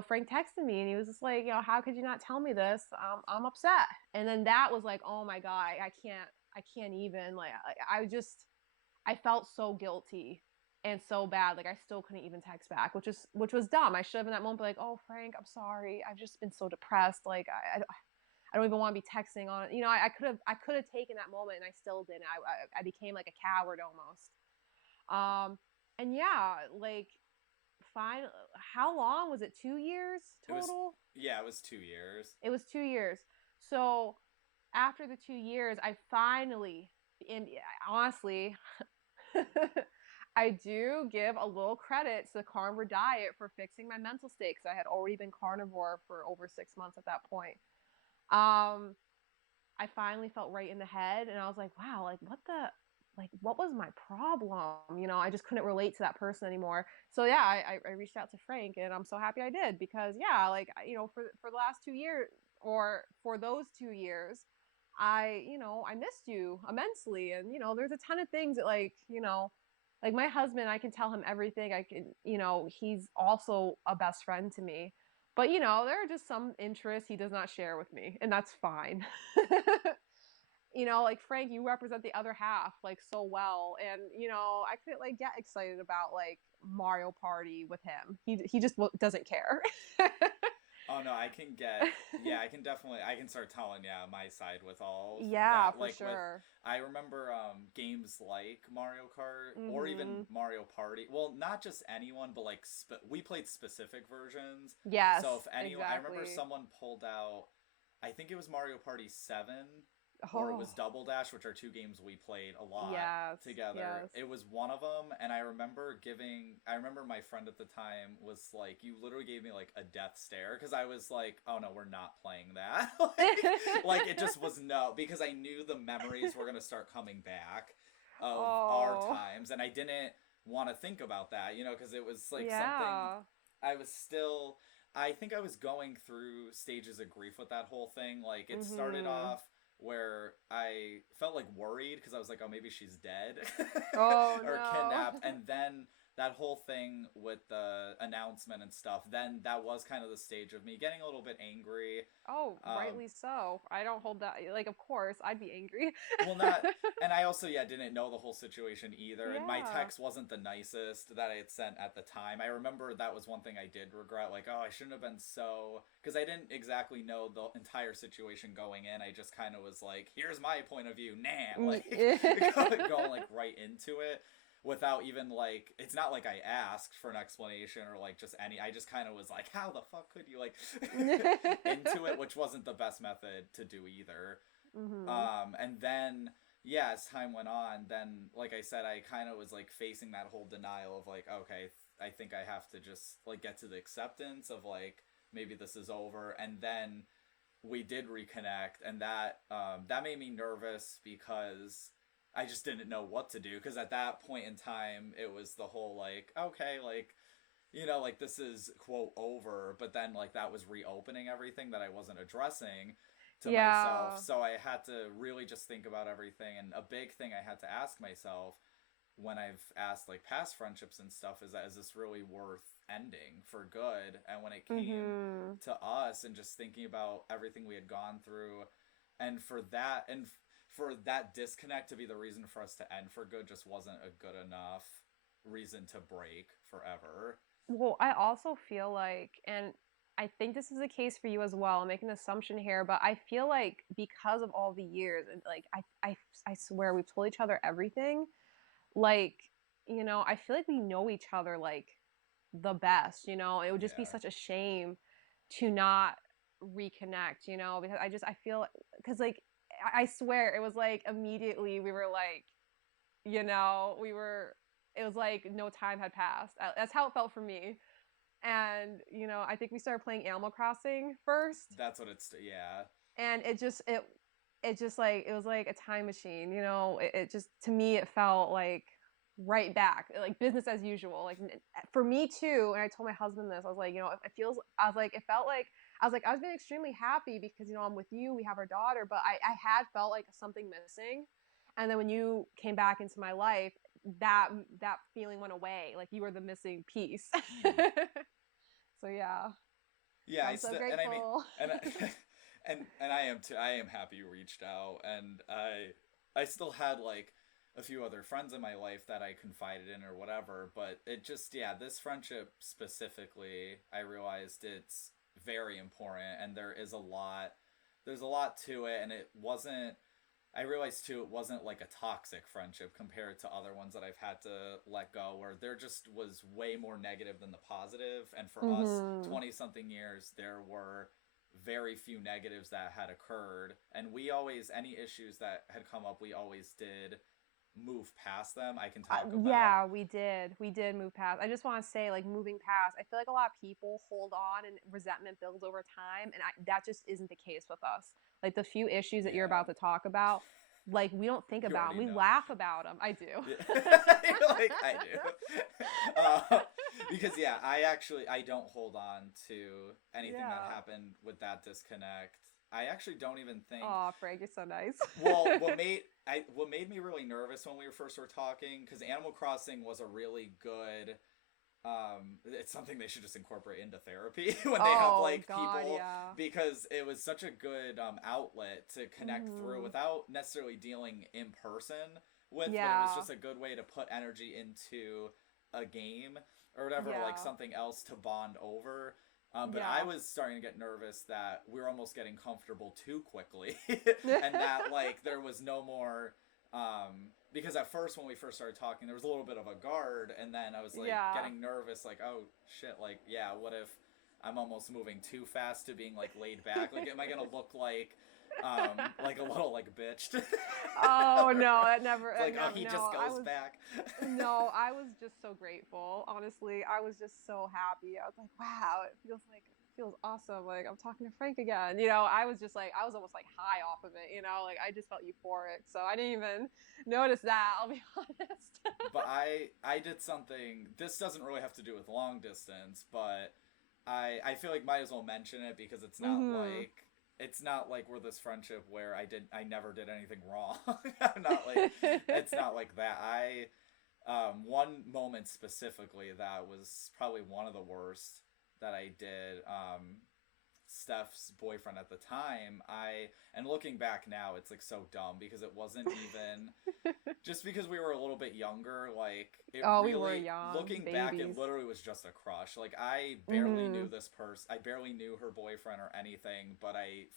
Frank texted me and he was just like, how could you not tell me this? I'm upset. And then that was like, oh my God, I can't even. Like, I felt so guilty. and so bad, like I still couldn't even text back, which was dumb. I should have in that moment be like, oh Frank, I'm sorry, I've just been so depressed, like I don't even want to be texting on, I could have taken that moment, and I still didn't. I became like a coward almost. um and yeah, like, fine. How long was it? 2 years It was, total? yeah, it was 2 years. It was 2 years. So after the 2 years, I finally, and honestly, I do give a little credit to the carnivore diet for fixing my mental state, because I had already been carnivore for over 6 months at that point. Um, I finally felt right in the head, and I was like, wow, what was my problem? I just couldn't relate to that person anymore. So yeah, I reached out to Frank, and I'm so happy I did, because yeah, like, for the last 2 years, or for those 2 years, I missed you immensely. And there's a ton of things that, like my husband, I can tell him everything. I can, he's also a best friend to me. But there are just some interests he does not share with me, and that's fine. Like Frank, you represent the other half like so well, and I couldn't like get excited about like Mario Party with him. He just doesn't care. Oh no, I can get, yeah, I can definitely, I can start telling, yeah, my side with all Yeah, that. for Like with, sure. I remember games like Mario Kart or even Mhm. Mario Party. Well, not just anyone, but like we played specific versions. So if Yes, anyone, I remember exactly. someone pulled out, I think it was Mario Party 7 or it Oh, was Double Dash, which are two games we played a lot yes, together. yes. It was one of them, and I remember my friend at the time was like, you literally gave me like a death stare, because I was like, oh no, we're not playing that. Like it just was no, because I knew the memories were gonna start coming back of our Oh, times, and I didn't want to think about that, because it was like something yeah. I was still. I think I was going through stages of grief with that whole thing. Like it started Mhm. off where I felt like worried because I was like, oh, maybe she's dead Oh or no. kidnapped. And then that whole thing with the announcement and stuff, then that was kind of the stage of me getting a little bit angry. Oh, Um, rightly so. I don't hold that, like, of course I'd be angry. well, not, and I also, yeah, didn't know the whole situation either. And my Yeah. text wasn't the nicest that I had sent at the time. I remember that was one thing I did regret. Like, oh, I shouldn't have been so, because I didn't exactly know the entire situation going in. I just kind of was like, here's my point of view, nah, like going like right into it without even like, it's not like I asked for an explanation or like just any. I just kind of was like, how the fuck could you like into it, which wasn't the best method to do either. Mhm. And then, yeah, as time went on, then, like I said, I kind of was like facing that whole denial of like, okay, I think I have to just like get to the acceptance of like maybe this is over. And then we did reconnect, and that made me nervous because I just didn't know what to do. Because at that point in time, it was the whole like, okay, like, like this is quote over, but then like that was reopening everything that I wasn't addressing to myself. Yeah. So I had to really just think about everything. And a big thing I had to ask myself when I've asked like past friendships and stuff is that, is this really worth ending for good? And when it came Mhm. to us and just thinking about everything we had gone through, and for that disconnect to be the reason for us to end for good just wasn't a good enough reason to break forever. Well, I also feel like, and I think this is the case for you as well. I'm making an assumption here, but I feel like because of all the years, and like I swear we've told each other everything. Like, I feel like we know each other like the best. It would just be Yeah. such a shame to not reconnect. Because I feel, because like I swear it was like immediately we were like, we were. It was like no time had passed. That's how it felt for me. And I think we started playing Animal Crossing first, That's what it's, yeah. and it just like it was like a time machine. It just, to me, it felt like right back, like business as usual, like for me too. And I told my husband this. I was like, it feels, I was like, it felt like, I was being extremely happy because I'm with you, we have our daughter, but I had felt like something missing. And then when you came back into my life, that feeling went away, like you were the missing piece. Mm. So yeah, Yeah, so I I'm so still, and I mean, grateful. and I, and I am too. I am happy you reached out, and I still had like a few other friends in my life that I confided in or whatever, but it just, yeah, this friendship specifically, I realized it's very important, and there's a lot to it, and it wasn't, I realized too, it wasn't like a toxic friendship compared to other ones that I've had to let go, where there just was way more negative than the positive. And for us, Mm-hmm. 20 something years, there were very few negatives that had occurred. And we always, any issues that had come up, we always did move past them. I can talk about. Yeah, we did. We did move past. I just want to say, like, moving past, I feel like a lot of people hold on and resentment builds over time. And that just isn't the case with us. Like, the few issues that you're Yeah, about to talk about, like, we don't think you about them. already We know. laugh about them. I do. Yeah. Like I do. uh, because yeah, I don't hold on to anything that Yeah. happened with that disconnect. I actually don't even think. Oh, Frank, you're so nice. Well, what made me really nervous when we first were talking, because Animal Crossing was a really good. It's something they should just incorporate into therapy when they have Oh, like God, people, yeah. because it was such a good outlet to connect through Hmm. without necessarily dealing in person with, but it was Yeah. just a good way to put energy into a game or whatever, like Yeah. something else to bond over. But I Yeah. was starting to get nervous that we were almost getting comfortable too quickly, and that like there was no more. Because at first when we first started talking, there was a little bit of a guard, and then I was like Yeah. getting nervous, like, oh shit, like, yeah, what if I'm almost moving too fast to being like laid back? Like, am I gonna look like a little like bitched? Oh Or, no, it's like, oh, he no, just goes back. no, I was just so grateful. Honestly, I was just so happy. I was like, wow, it feels awesome. Like I'm talking to Frank again. I was just like I was almost like high off of it, like I just felt euphoric. So I didn't even notice that, I'll be honest. But I did something. This doesn't really have to do with long distance, but I feel like might as well mention it, because Mhm. it's not like we're this friendship where I never did anything wrong. I'm not like It's not like that. I One moment specifically that was probably one of the worst that I did. Steph's boyfriend at the time, and looking back now, it's like so dumb, because it wasn't even just because we were a little bit younger. Like, it Oh, we were really, young looking back, it babies. literally was just a crush. Like, I barely knew Mhm. this person, I barely knew her boyfriend or anything, but I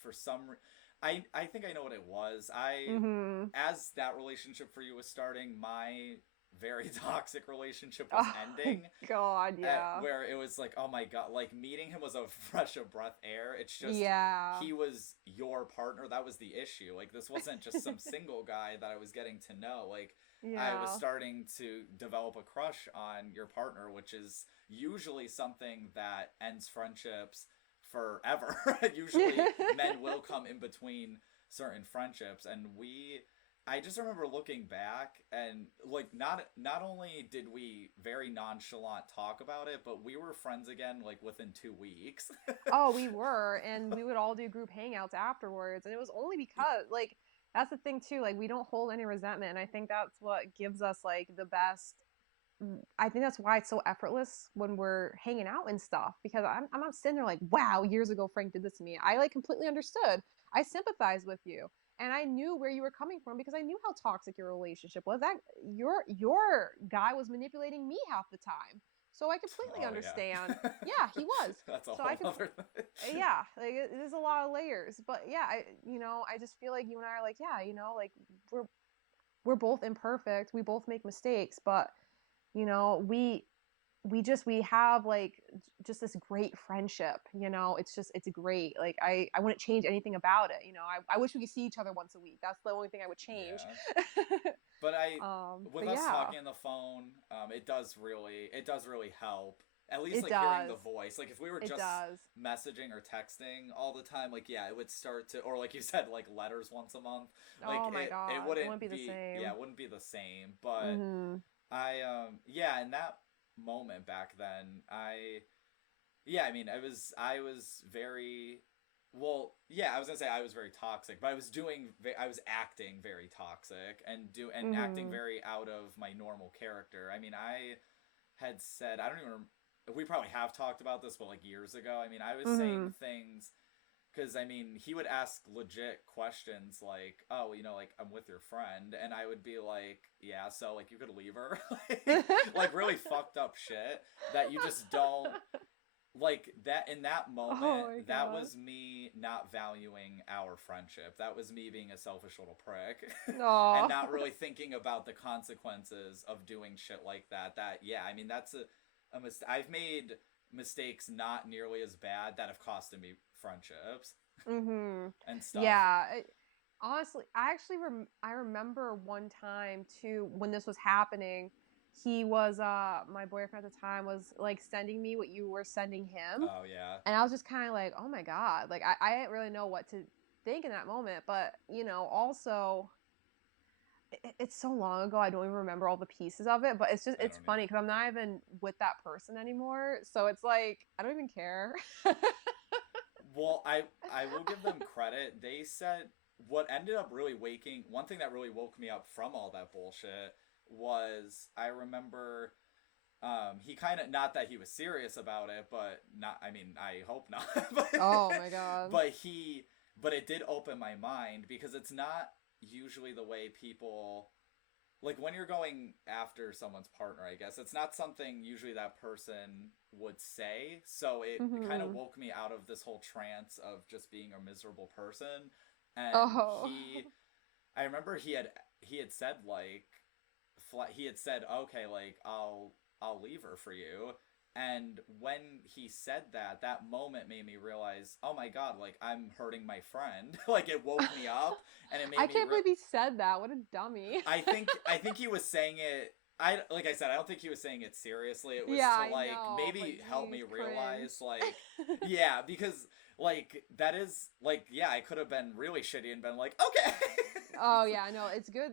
think I know what it was. Mhm. As that relationship for you was starting, my very toxic relationship was Oh my ending, God, yeah. where it was like, oh my god, like, meeting him was a fresh of breath air. It's just, Yeah. he was your partner. That was the issue. Like, this wasn't just some single guy that I was getting to know. Like, I was Yeah. starting to develop a crush on your partner, which is usually something that ends friendships forever. Usually men will come in between certain friendships, and I just remember looking back, and like, not only did we very nonchalant talk about it, but we were friends again like within 2 weeks. Oh, we were, and we would all do group hangouts afterwards, and it was only because, like, that's the thing too, like, we don't hold any resentment, and I think that's what gives us, like, the best. I think that's why it's so effortless when we're hanging out and stuff, because I'm not sitting there like, wow, years ago Frank did this to me. I, like, completely understood. I sympathized with you, and I knew where you were coming from because I knew how toxic your relationship was. That your guy was manipulating me half the time, so I completely Oh yeah. understand. Yeah, he was. That's a So I whole could, other thing. yeah, like there's a lot of layers, but yeah, I just feel like you and I are like, yeah, like we're we're both imperfect, we both make mistakes, but you know we we have like just this great friendship. It's great. Like I wouldn't change anything about it. I wish we could see each other once a week. That's the only thing I would change. Yeah. But with But us yeah, talking on the phone, it does really help. At least it like hearing the does. voice. Like, if we were It just does. messaging or texting all the time, like, yeah, it would start to, or like you said, like letters once a month. Like, Oh my it god, it wouldn't be wouldn't the be, yeah, same. it wouldn't be the same. But Mhm. yeah, in that moment back then, yeah, I mean, I was very, well, yeah, I was gonna say I was very toxic, but I was acting very toxic, and acting Mhm. very out of my normal character. I mean, I had said, I don't even, we probably have talked about this, but like years ago, I mean, I was saying Mhm. things Because, I mean, he would ask legit questions like, oh, like, I'm with your friend. And I would be like, yeah, so, like, you could leave her. like, really fucked up shit that you just don't. Like, that, in that Oh moment, my that god. was me not valuing our friendship. That was me being a selfish little prick. and Oh. not really thinking about the consequences of doing shit like that. Yeah, I mean, that's a mistake. I've made mistakes not nearly as bad that have costed me friendships Mhm. and stuff. Yeah. Honestly, I remember one time too when this was happening. He was my boyfriend at the time was like sending me what you were sending him, Oh yeah, and I was just kind of like, oh my god, like I didn't really know what to think in that moment. But also it's so long ago, I don't even remember all the pieces of it. But I it's don't funny either. because I'm not even with that person anymore, so it's like I don't even care. Well, I will give them credit. They said what ended up really waking one thing that really woke me up from all that bullshit was I remember he kind of not that he was serious about it, but not. I mean, I hope not. Oh my god. but he, but it did open my mind because it's not usually the way people like when you're going after someone's partner. I guess it's not something usually that person would say. So it kind of Hmm. woke me out of this whole trance of just being a miserable person. And Oh. I remember he had said like he had said, okay, like I'll leave her for you. And when he said that, that moment made me realize, oh my god, like I'm hurting my friend. like it woke me up, and it made I me. can't believe he said that. What a dummy. I think he was saying it. I like I said, I don't think he was saying it seriously. It was Yeah, to I like know, but maybe help me geez, realize cringe. like yeah, because like that is like yeah, I could have been really shitty and been like okay. Oh yeah, no, it's good.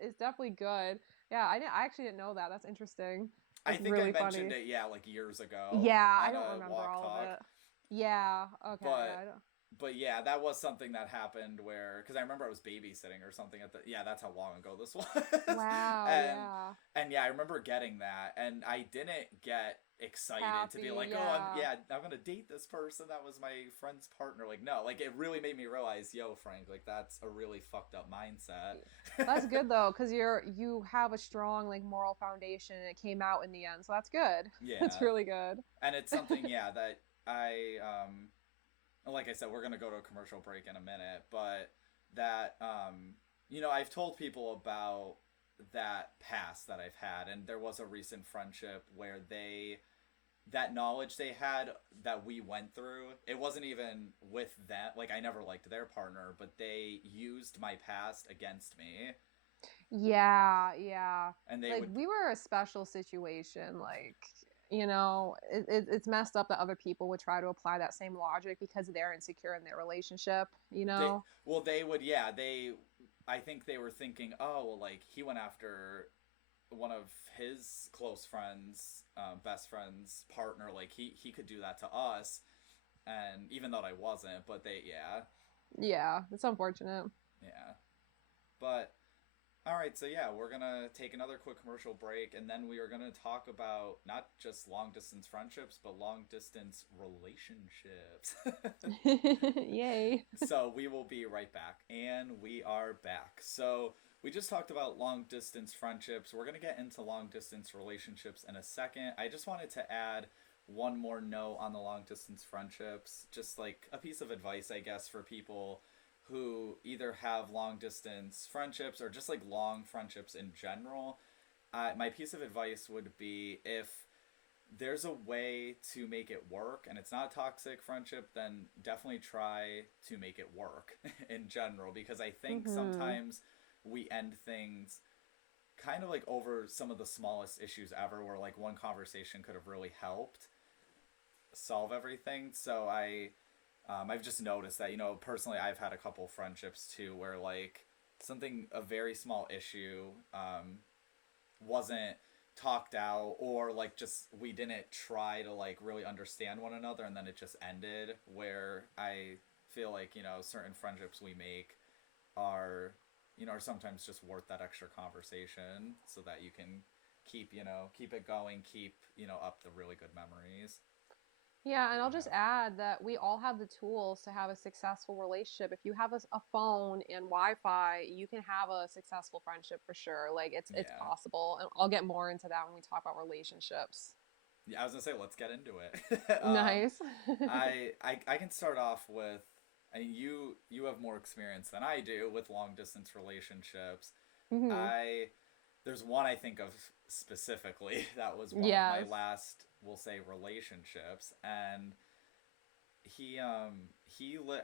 It's definitely good. Yeah, I actually didn't know that. That's interesting. I That's think I really mentioned funny. it yeah like years ago Yeah, I on don't a remember walk all of talk. it. Yeah, okay. but but yeah, that was something that happened where because I remember I was babysitting or something at the yeah that's how long ago this was. Wow, and yeah. yeah, I remember getting that, and I didn't get excited to be Happy, like, oh, yeah. I'm gonna date this person that was my friend's partner. Like, no, like it really made me realize, yo, Frank, like that's a really fucked up mindset. That's good though, because you have a strong like moral foundation and it came out in the end. So that's good. That's yeah, really good. and it's something, yeah, that I like I said, we're gonna go to a commercial break in a minute, but that I've told people about that past that I've had, and there was a recent friendship where that knowledge they had that we went through, it wasn't even with them. Like I never liked their partner, but they used my past against me, Yeah, yeah. and they Like would we were a special situation. Like, it's messed up that other people would try to apply that same logic because they're insecure in their relationship, you they know? well they would yeah they I think they were thinking, oh well, like he went after one of his close friends, best friend's partner, like he could do that to us, and even though I wasn't, but they yeah Yeah, it's unfortunate. yeah. But all right, so yeah, we're gonna take another quick commercial break, and then we are gonna talk about not just long distance friendships, but long distance relationships. Yay. So we will be right back. And we are back. So we just talked about long distance friendships. We're going to get into long distance relationships in a second. I just wanted to add one more note on the long distance friendships. Just like a piece of advice, I guess, for people who either have long distance friendships or just like long friendships in general. My piece of advice would be if there's a way to make it work and it's not a toxic friendship, then definitely try to make it work in general, because I think Mhm. sometimes we end things kind of like over some of the smallest issues ever where like one conversation could have really helped solve everything. So I've just noticed that, personally I've had a couple friendships too where like something a very small issue wasn't talked out, or like just we didn't try to like really understand one another, and then it just ended, where I feel like certain friendships we make are are sometimes just worth that extra conversation so that you can keep it going, keep up the really good memories. Yeah, and that I'll you just have. add that we all have the tools to have a successful relationship. If you have a phone and Wi-Fi, you can have a successful friendship for sure. Like it's Yeah. possible. And I'll get more into that when we talk about relationships. Yeah, I was gonna say let's get into it. Nice. I can start off with, I mean, you have more experience than I do with long distance relationships. Hmm. I There's one I think of specifically that was one of my Yes. last, we'll say, relationships, and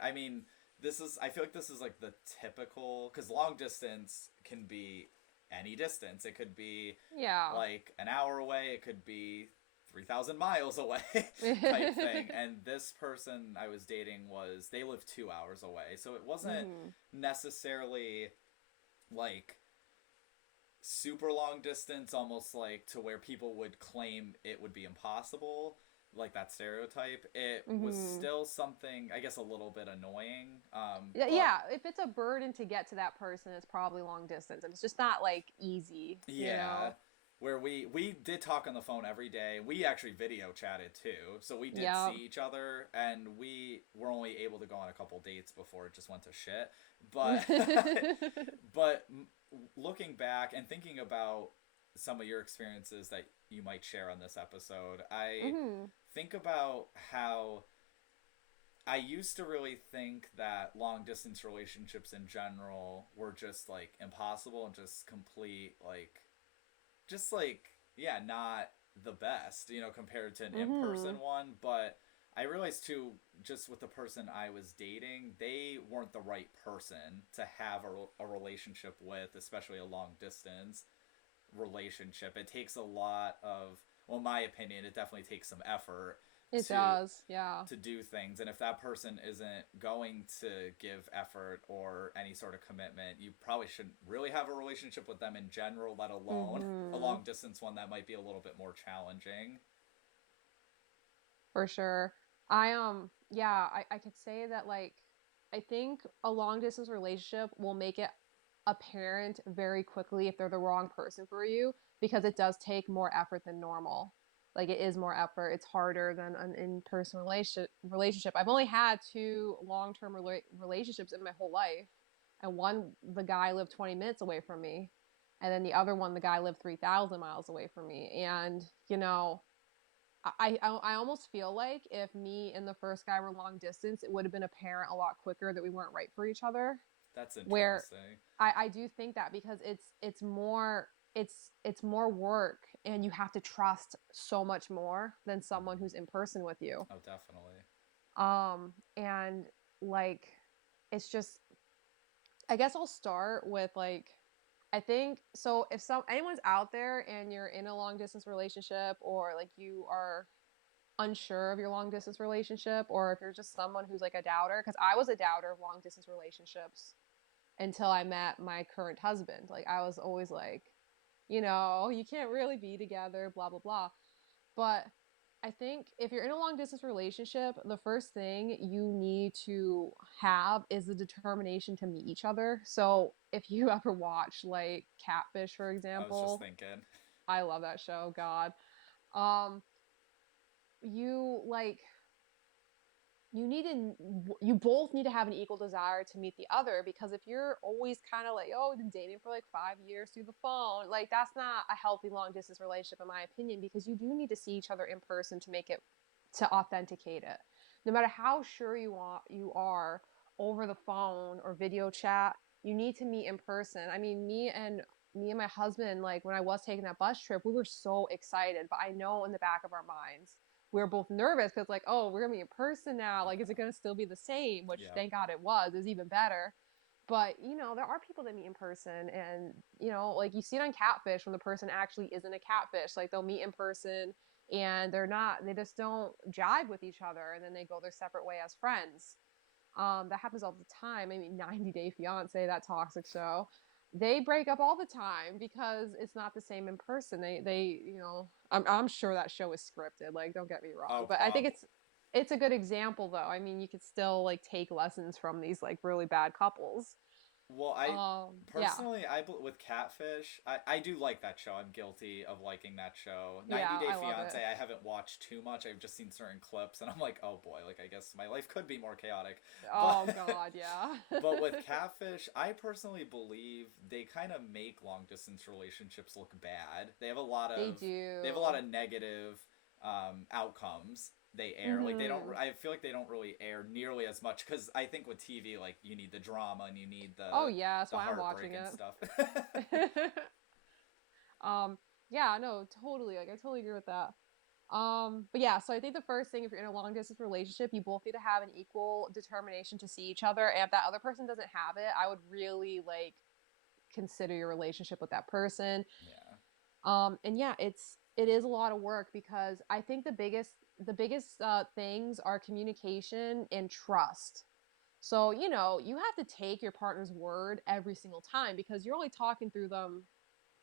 I mean, this is, I feel like this is like the typical, because long distance can be any distance. It could be Yeah. like an hour away, it could be 3,000 miles away type thing. And this person I was dating was, they lived 2 hours away. So it wasn't Hmm. necessarily like super long distance, almost like to where people would claim it would be impossible, like that stereotype. It was Hmm. still something, I guess, a little bit annoying. Yeah, But yeah, if it's a burden to get to that person, it's probably long distance and it's just not like easy, you yeah, know? where we did talk on the phone every day. We actually video chatted too, so we did see Yeah. each other, and we were only able to go on a couple dates before it just went to shit. But but looking back and thinking about some of your experiences that you might share on this episode, I Hmm. think about how I used to really think that long distance relationships in general were just like impossible and just complete, like, just like, yeah, not the best, compared to an Hmm. in-person one. But I realized too, just with the person I was dating, they weren't the right person to have a relationship with, especially a long distance relationship. It takes a lot of, well, in my opinion, it definitely takes some effort It to does. Yeah. do things. And if that person isn't going to give effort or any sort of commitment, you probably shouldn't really have a relationship with them in general, let alone a Hmm. long distance one that might be a little bit more challenging. For sure. Yeah, I could say that like I think a long distance relationship will make it apparent very quickly if they're the wrong person for you because it does take more effort than normal. Like it is more effort. It's harder than an in-person relationship. I've only had two long-term relationships in my whole life. And one the guy lived 20 minutes away from me, and then the other one the guy lived 3,000 miles away from me. And, I almost feel like if me and the first guy were long distance, it would have been apparent a lot quicker that we weren't right for each other. That's Where interesting. I do think that because it's more work and you have to trust so much more than someone who's in person with you. Oh, definitely. And like it's just I guess I'll start with like I think so if anyone's out there and you're in a long distance relationship or like you are unsure of your long distance relationship or if you're just someone who's like a doubter because I was a doubter of long distance relationships until I met my current husband. Like I was always like, you can't really be together, blah blah blah. But I think if you're in a long distance relationship, the first thing you need to have is the determination to meet each other. So if you ever watch like Catfish, for I was just example, thinking. I love that show, God. Um, you like you both need to have an equal desire to meet the other because if you're always kind of like, oh, we've been dating for like 5 years through the phone, like that's not a healthy long distance relationship in my opinion because you do need to see each other in person to make it to authenticate it. No matter how sure you are over the phone or video chat, you need to meet in person. I mean, me and my husband, like when I was taking that bus trip, we were so excited, but I know in the back of our minds we were both nervous because like, oh, we're gonna be in person now, like is it gonna still be the same, which Yeah. thank god it was even better. But there are people that meet in person and like you see it on Catfish when the person actually isn't a catfish, like they'll meet in person and they just don't jive with each other and then they go their separate way as friends. That happens all the time. I mean, 90 Day Fiance, that toxic show, they break up all the time because it's not the same in person. I'm sure that show is scripted. Like, don't get me wrong, Oh, but I think prob it's a good example though. I mean, you could still like take lessons from these like really bad couples. Well, I Yeah, personally, with Catfish, I do like that show. I'm guilty of liking that show. 90 yeah, Day I love it. Fiance, I haven't watched too much. I've just seen certain clips, and I'm like, oh boy, like I guess my life could be more chaotic. Oh But God, yeah. but with Catfish, I personally believe they kind of make long distance relationships look bad. They They have a lot do. of negative outcomes they air. Like they don't. Mm-hmm. I feel like they don't really air nearly as much because I think with TV, like you need the drama and you need Oh yeah, that's the why I'm heartbreak watching and it. stuff. um, yeah, no, totally. Like I totally agree with that. But yeah, so I think the first thing if you're in a long distance relationship, you both need to have an equal determination to see each other. And if that other person doesn't have it, I would really like consider your relationship with that person. Yeah. And yeah, it is a lot of work because I think the biggest things are communication and trust. So, you know, you have to take your partner's word every single time because you're only talking through them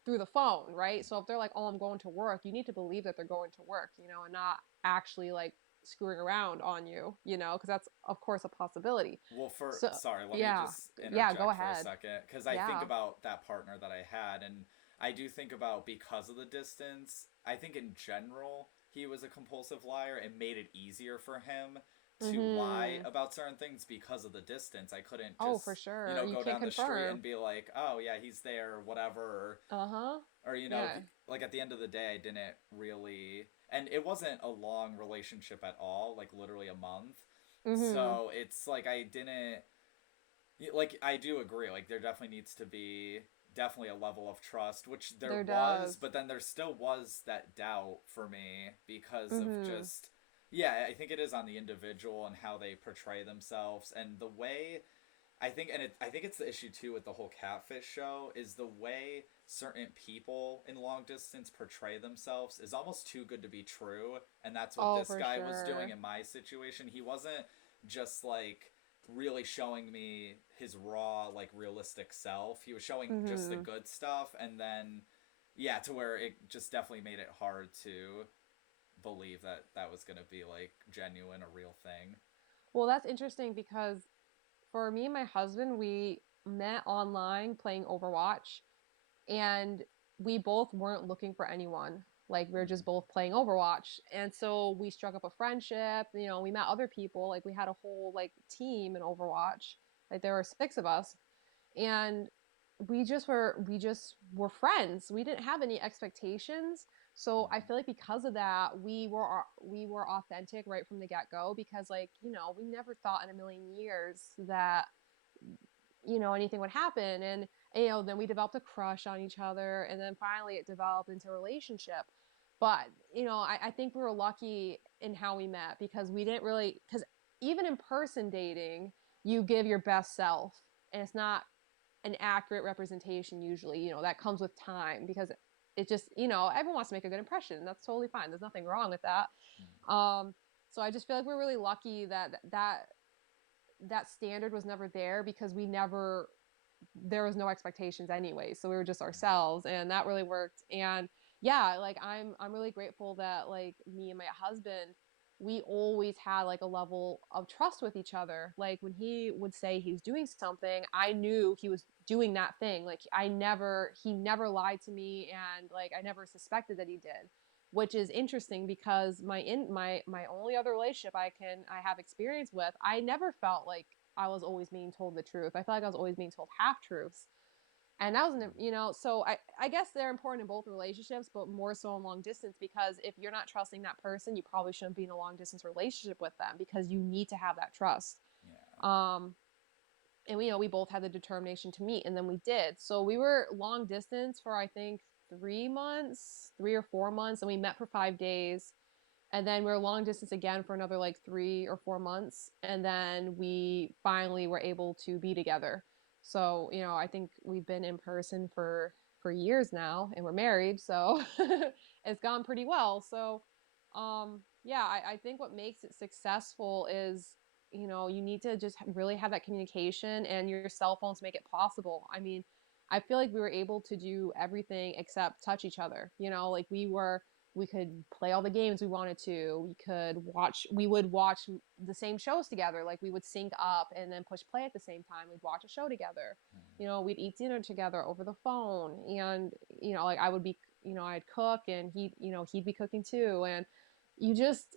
through the phone, right? So if they're like, "Oh, I'm going to work," you need to believe that they're going to work, you know, and not actually like screwing around on you, you know, because that's of course a possibility. Well, So, sorry, let me yeah. just Yeah, go interject for a ahead. second because I think Yeah. about that partner that I had, and I do think about because of the distance. I think in general he was a compulsive liar. It made it easier for him to lie Mhm. about certain things because of the distance. I couldn't Oh, for just sure. You go can't down the street and confirm. be like, oh yeah, he's there, or whatever, Uh-huh. or Yeah. like at the end of the day, I didn't really, and it wasn't a long relationship at all, like literally a month. Mhm. So it's like I didn't like I do agree. Like there definitely needs to be definitely a level of trust, which there There was, does. but then there still was that doubt for me because of Mhm. just yeah, I think it is on the individual and how they portray themselves and the way I think it's the issue too with the whole catfish show is the way certain people in long distance portray themselves is almost too good to be true, and that's what Oh, this for guy was doing sure. in my situation. He wasn't just like really showing me his raw like realistic self. He was showing just the Mhm. good stuff, and then yeah, to where it just definitely made it hard to believe that that was going to be like genuine, a real thing. Well, that's interesting because for me and my husband, we met online playing Overwatch, and we both weren't looking for anyone. Like we were just Mm-hmm. both playing Overwatch. And so we struck up a friendship, you know, we met other people, like we had a whole like team in Overwatch. Like there were six of us. And we just were friends. We didn't have any expectations. So I Mm-hmm. feel like because of that, we were authentic right from the get-go because like, you know, we never thought in a million years that you know anything would happen and you know then we developed a crush on each other and then finally it developed into a relationship but you know I think we were lucky in how we met because we didn't really because even in person dating you give your best self and it's not an accurate representation usually you know that comes with time because it just you know everyone wants to make a good impression that's totally fine there's nothing wrong with that um so I just feel like we're really lucky that standard was never there because we never there was no expectations anyway so we were just ourselves and that really worked and yeah like I'm really grateful that like me and my husband we always had like a level of trust with each other like when he would say he was doing something I knew he was doing that thing like he never lied to me and like I never suspected that he did which is interesting because my only other relationship I have experience with I never felt like I was always being told the truth. I felt like I was always being told half truths. And that was, you know, so I guess they're important in both relationships, but more so in long distance because if you're not trusting that person, you probably shouldn't be in a long distance relationship with them because you need to have that trust. Yeah. Um, and we, you know, we both had the determination to meet, and then we did. So we were long distance for I think 3 months, 3 or 4 months, and we met for 5 days and then we were long distance again for another like 3 or 4 months and then we finally were able to be together so you know I think we've been in person for years now and we're married so it's gone pretty well so yeah I think what makes it successful is you know you need to just really have that communication and your cell phones make it possible I mean I feel like we were able to do everything except touch each other you know like we could play all the games we wanted to we would watch the same shows together like we would sync up and then push play at the same time we'd watch a show together we'd eat dinner together over the phone, and like I would be, I'd cook, and he'd be cooking too, and you just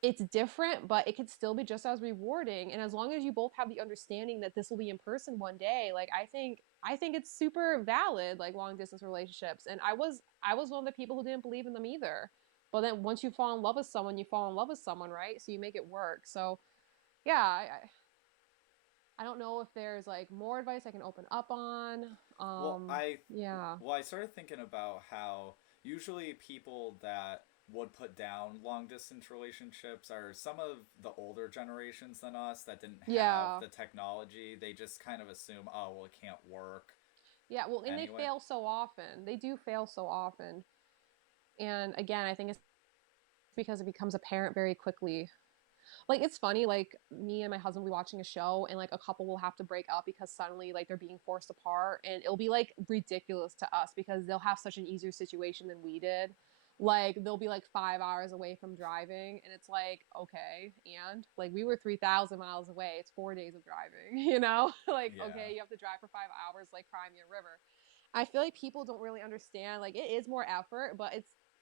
it's different, but it could still be just as rewarding. And as long as you both have the understanding that this will be in person one day, like I think it's super valid, like long distance relationships. And I was one of the people who didn't believe in them either. But then once you fall in love with someone, you fall in love with someone, right? So you make it work. So yeah, I don't know if there's like more advice I can open up on. Well, Yeah. I started thinking about how usually people that would put down long distance relationships are some of the older generations than us that didn't have Yeah. the technology. They just kind of assume, oh, well, it can't work Yeah, well, and they anyway. fail so often. They do fail so often. And again, I think it's because it becomes apparent very quickly. Like it's funny, like me and my husband will be watching a show, and like a couple will have to break up because suddenly like they're being forced apart, and it'll be like ridiculous to us because they'll have such an easier situation than we did. Like they'll be like 5 hours away from driving, and it's like, okay, and like we were 3,000 miles away. It's 4 days of driving, like, Yeah. okay, you have to drive for 5 hours like Crimea River. I feel like people don't really understand. Like it is more effort, but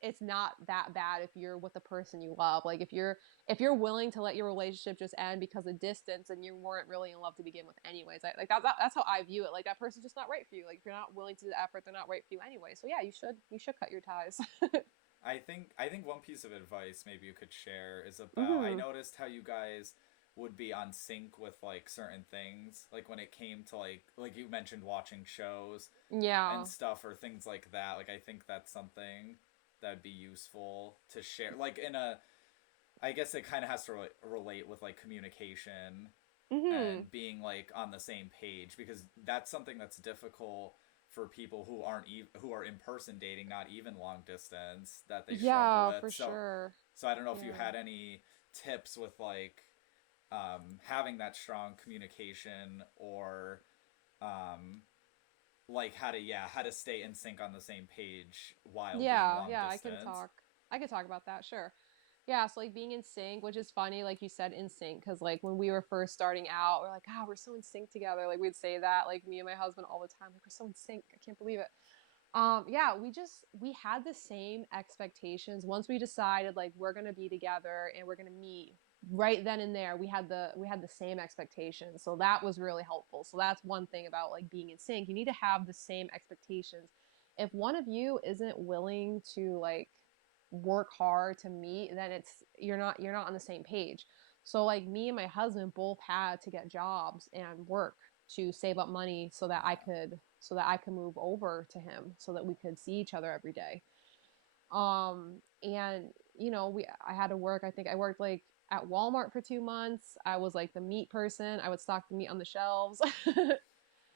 it's not that bad if you're with the person you love. Like if you're willing to let your relationship just end because of distance and you weren't really in love to begin with anyways. Like that's how I view it. Like that person's just not right for you. Like if you're not willing to do the effort, they're not right for you anyway. So yeah, you should cut your ties. I think one piece of advice maybe you could share is about I Mhm. noticed how you guys would be on sync with like certain things, like when it came to like you mentioned watching shows and Yeah. stuff or things like that. Like I think that's something that'd be useful to share. Like in a I guess it kind of has to relate with like communication Mhm. and being like on the same page because that's something that's difficult for people who who are in person dating, not even long distance, that they struggle Yeah, with. for sure. So I don't know if you Yeah. had any tips with like having that strong communication or um, like how to stay in sync on the same page while being Yeah, long yeah, I can distance. talk. I can talk about that, sure. Yeah, so like being in sync, which is funny, like you said, in sync, because like when we were first starting out, we're like, ah, we're so in sync together. Like we'd say that, like me and my husband all the time, like we're so in sync. I can't believe it. Yeah, we had the same expectations. Once we decided like we're gonna be together and we're gonna meet right then and there, we had the same expectations. So that was really helpful. So that's one thing about like being in sync. You need to have the same expectations. If one of you isn't willing to like work hard to meet, then it's you're not on the same page. So like me and my husband both had to get jobs and work to save up money Yeah. so that I could move over to him so that we could see each other every day. And we I had to work. I think I worked like at Walmart for 2 months. I was like the meat person. I would stock the meat on the shelves.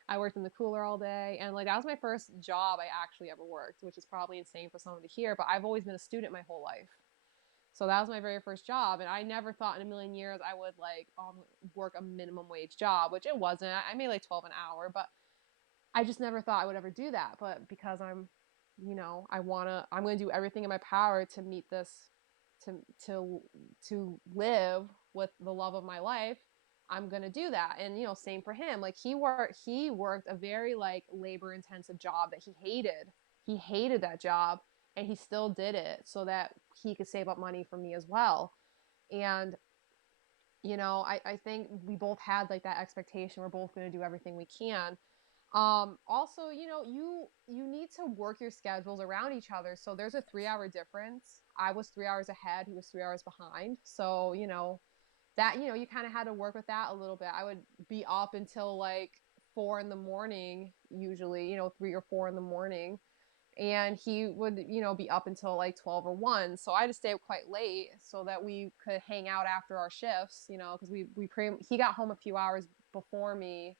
I worked in the cooler all day, and like that was my first job I actually ever worked, which is probably insane for someone to hear. But I've always been a student my whole life. So that was my very first job, and I never thought in a million years I would like work a minimum wage job, which it wasn't. I made like 12 an hour, but I just never thought I would ever do that. But because I'm going to do everything in my power to meet this, to live with the love of my life. I'm going to do that. And same for him. Like he worked a very like labor intensive job that he hated. He hated that job, and he still did it so that he could save up money for me as well. And I think we both had like that expectation. We're both going to do everything we can. Also, you need to work your schedules around each other. So there's a 3 hour difference. I was 3 hours ahead, he was 3 hours behind. So, that, you kind of had to work with that a little bit. I would be up until like 4 in the morning, usually, 3 or 4 in the morning. And he would, be up until like 12 or 1. So I had to stay up quite late so that we could hang out after our shifts, because he got home a few hours before me,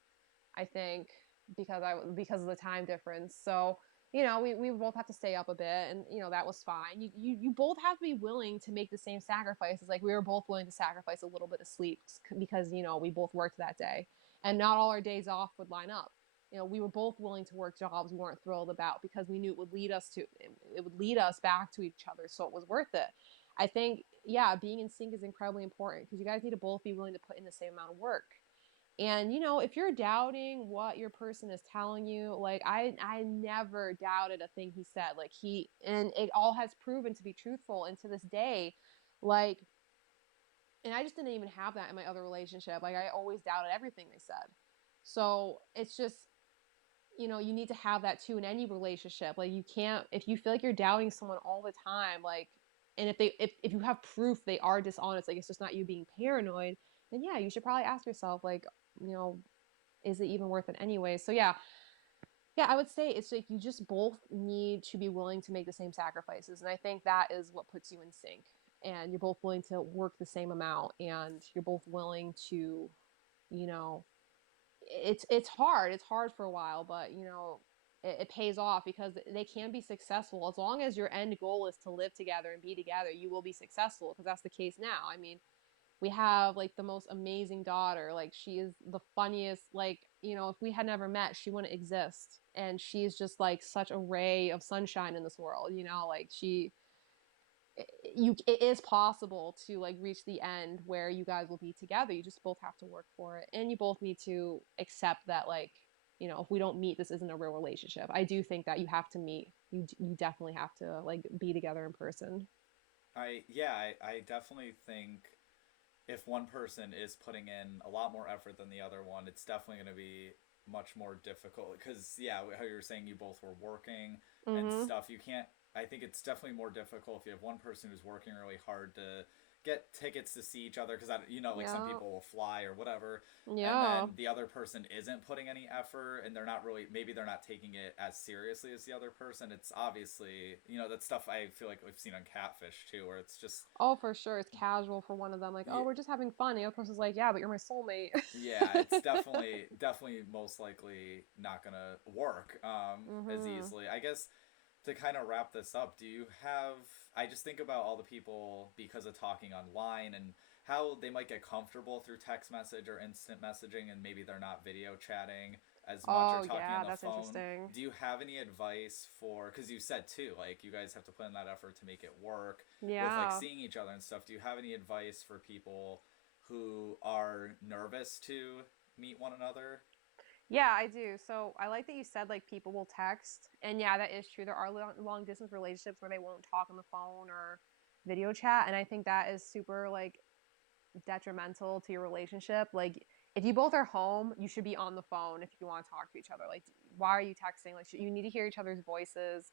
I think, because of the time difference. So we both have to stay up a bit, and that was fine. You both have to be willing to make the same sacrifices. Like we were both willing to sacrifice a little bit of sleep because we both worked that day, and not all our days off would line up. We were both willing to work jobs we weren't thrilled about because we knew it would lead us back to each other, so it was worth it. I think, yeah, being in sync is incredibly important because you guys need to both be willing to put in the same amount of work. And if you're doubting what your person is telling you, like I never doubted a thing he said. Like and it all has proven to be truthful. And to this day, like, and I just didn't even have that in my other relationship. Like I always doubted everything they said. So it's just, you need to have that too in any relationship. Like you can't, if you feel like you're doubting someone all the time, like, and if you have proof they are dishonest, like it's just not you being paranoid, then yeah, you should probably ask yourself, like, you know, is it even worth it anyway? So yeah, yeah, I would say it's like you just both need to be willing to make the same sacrifices. And I think that is what puts you in sync. And you're both willing to work the same amount and you're both willing to, you know, it's hard. It's hard for a while, but it pays off because they can be successful as long as your end goal is to live together and be together. You will be successful because that's the case now. I mean, we have like the most amazing daughter. Like she is the funniest. Like if we had never met, she wouldn't exist. And she's just like such a ray of sunshine in this world. Like it is possible to like reach the end where you guys will be together. You just both have to work for it, and you both need to accept that, like, if we don't meet, this isn't a real relationship. I do think that you have to meet. You definitely have to like be together in person. I definitely think if one person is putting in a lot more effort than the other one, it's definitely going to be much more difficult. Because, yeah, how you were saying you both were working and Mm-hmm. stuff, you can't. I think it's definitely more difficult if you have one person who's working really hard to get tickets to see each other because like some Yeah. people will fly or whatever, and Yeah. then the other person isn't putting any effort and they're not really, maybe they're not taking it as seriously as the other person. It's obviously, that stuff I feel like we've seen on Catfish too, where it's just, Oh, for sure. It's casual for one of them. Like, oh, yeah, we're just having fun. The other person's like, yeah, but you're my soulmate. yeah, it's definitely most likely not gonna work as Mm-hmm. easily. I guess to kind of wrap this up, do you have? I just think about all the people because of talking online and how they might get comfortable through text message or instant messaging, and maybe they're not video chatting as much or Oh, talking on yeah, the that's phone. interesting. Do you have any advice for? Because you said too, like you guys have to put in that effort to make it work with like Yeah. seeing each other and stuff. Do you have any advice for people who are nervous to meet one another? Yeah, I do. So I like that you said like people will text. And yeah, that is true. There are long distance relationships where they won't talk on the phone or video chat. And I think that is super like detrimental to your relationship. Like if you both are home, you should be on the phone if you want to talk to each other. Like why are you texting? Like you need to hear each other's voices.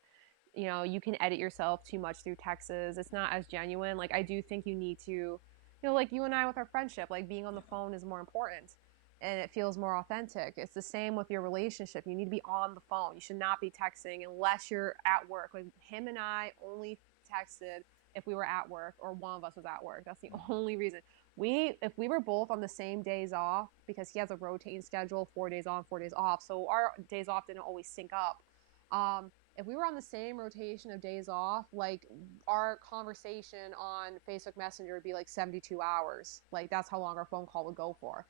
You can edit yourself too much through texts. It's not as genuine. Like I do think you need to, like you and I with our friendship, like being on the Yeah. phone is more important and it feels more authentic. It's the same with your relationship. You need to be on the phone. You should not be texting unless you're at work. Like him and I only texted if we were at work or one of us was at work. That's the only reason. If we were both on the same days off, because he has a rotating schedule, 4 days on, 4 days off, so our days off didn't always sync up. If we were on the same rotation of days off, like our conversation on Facebook Messenger would be like 72 hours. Like that's how long our phone call would go for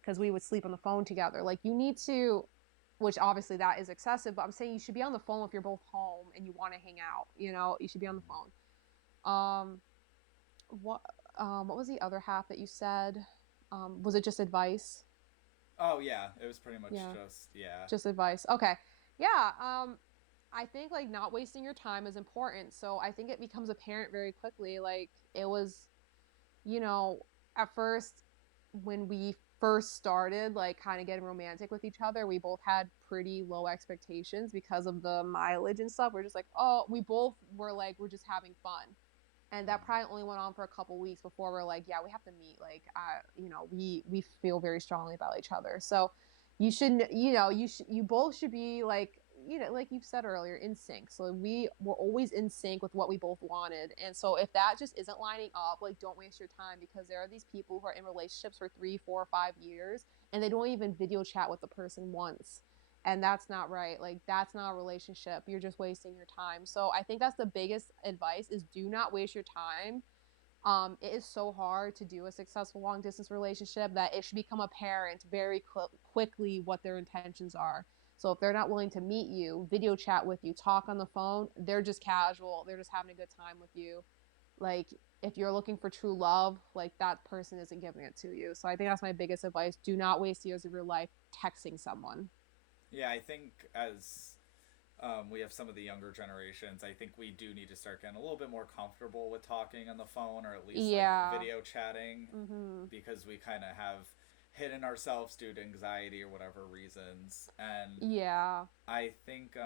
because we would sleep on the phone together. Like you need to, which obviously that is excessive, but I'm saying you should be on the phone if you're both home and you want to hang out. You should be on the phone. Um, what what was the other half that you said? Was it just advice? Oh yeah, it was pretty much Yeah, just yeah. just advice. Okay. Yeah. I think like not wasting your time is important. So I think it becomes apparent very quickly. Like it was, you know, at first when we first started like kind of getting romantic with each other, we both had pretty low expectations because of the mileage and stuff. We're just like, oh, we both were like, we're just having fun. And that probably only went on for a couple weeks before we're like, yeah, we have to meet. Like, we feel very strongly about each other. So you should, you both should be like, like you said earlier, in sync. So we were always in sync with what we both wanted. And so if that just isn't lining up, like, don't waste your time because there are these people who are in relationships for 3, 4, 5 years and they don't even video chat with the person once, and that's not right. Like that's not a relationship. You're just wasting your time. So I think that's the biggest advice is do not waste your time. It is so hard to do a successful long distance relationship that it should become apparent very quickly what their intentions are. So if they're not willing to meet you, video chat with you, talk on the phone, they're just casual, they're just having a good time with you. like if you're looking for true love, like that person isn't giving it to you. So I think that's my biggest advice. Do not waste years of your life texting someone. Yeah, I think as we have some of the younger generations, I think we do need to start getting a little bit more comfortable with talking on the phone or at least like Yeah. video chatting Mhm. because we kind of have hidden ourselves due to anxiety or whatever reasons. And Yeah. I think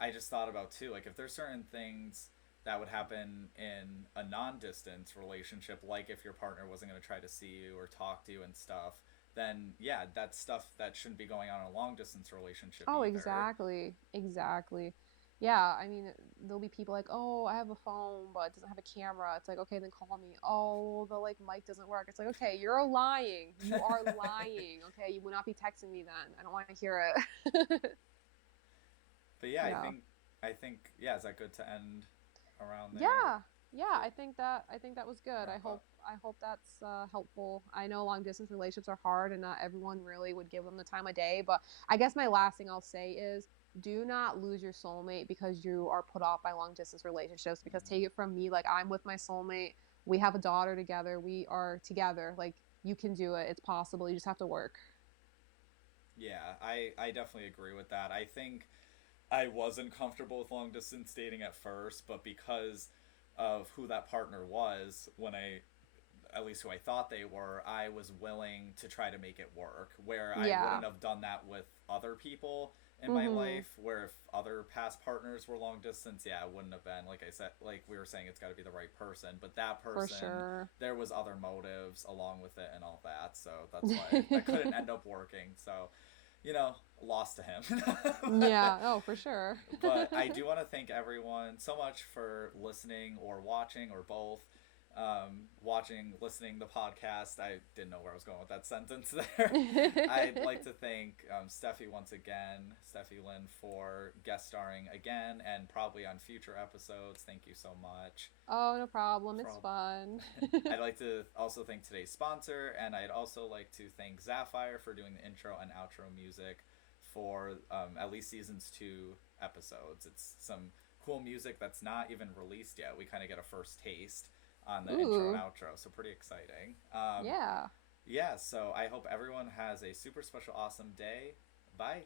I just thought about too, like if there's certain things that would happen in a non-distance relationship, like if your partner wasn't going to try to see you or talk to you and stuff, then yeah, that's stuff that shouldn't be going on in a long distance relationship Oh, either. exactly. Exactly. Yeah, I mean, there'll be people like, "Oh, I have a phone, but it doesn't have a camera." It's like, "Okay, then call me." "Oh, the like mic doesn't work." It's like, "Okay, you're lying. You are lying." Okay, you will not be texting me then. I don't want to hear it. But yeah, Yeah. I think yeah, is that good to end around there Yeah. Yeah, for I think that was good. wrap up? I hope that's helpful. I know long distance relationships are hard and not everyone really would give them the time of day, but I guess my last thing I'll say is do not lose your soulmate because you are put off by long distance relationships because Hmm. take it from me, like I'm with my soulmate. We have a daughter together. We are together. Like you can do it. It's possible. You just have to work. Yeah, I definitely agree with that. I think I wasn't comfortable with long distance dating at first, but because of who that partner was, when I at least who I thought they were, I was willing to try to make it work. Where I Yeah. wouldn't have done that with other people in my Mhm. life, where if other past partners were long distance, yeah, it wouldn't have been. Like I said, like we were saying, it's got to be the right person. But that For person, sure. there was other motives along with it and all that. So that's why that couldn't end up working. So, lost to him. Yeah. Oh, for sure. But I do want to thank everyone so much for listening or watching or both. Watching, listening the podcast. I didn't know where I was going with that sentence there. I'd like to thank Stephie once again, Stephie Lynn, for guest starring again and probably on future episodes. Thank you so much. Oh, no problem. For It's all. fun. I'd like to also thank today's sponsor, and I'd also like to thank Zapphire for doing the intro and outro music for at least seasons 2 episodes. It's some cool music that's not even released yet. We kind of get a first taste on the intro and Ooh. outro, so pretty exciting. Yeah. Yeah, so I hope everyone has a super special, awesome day. Bye.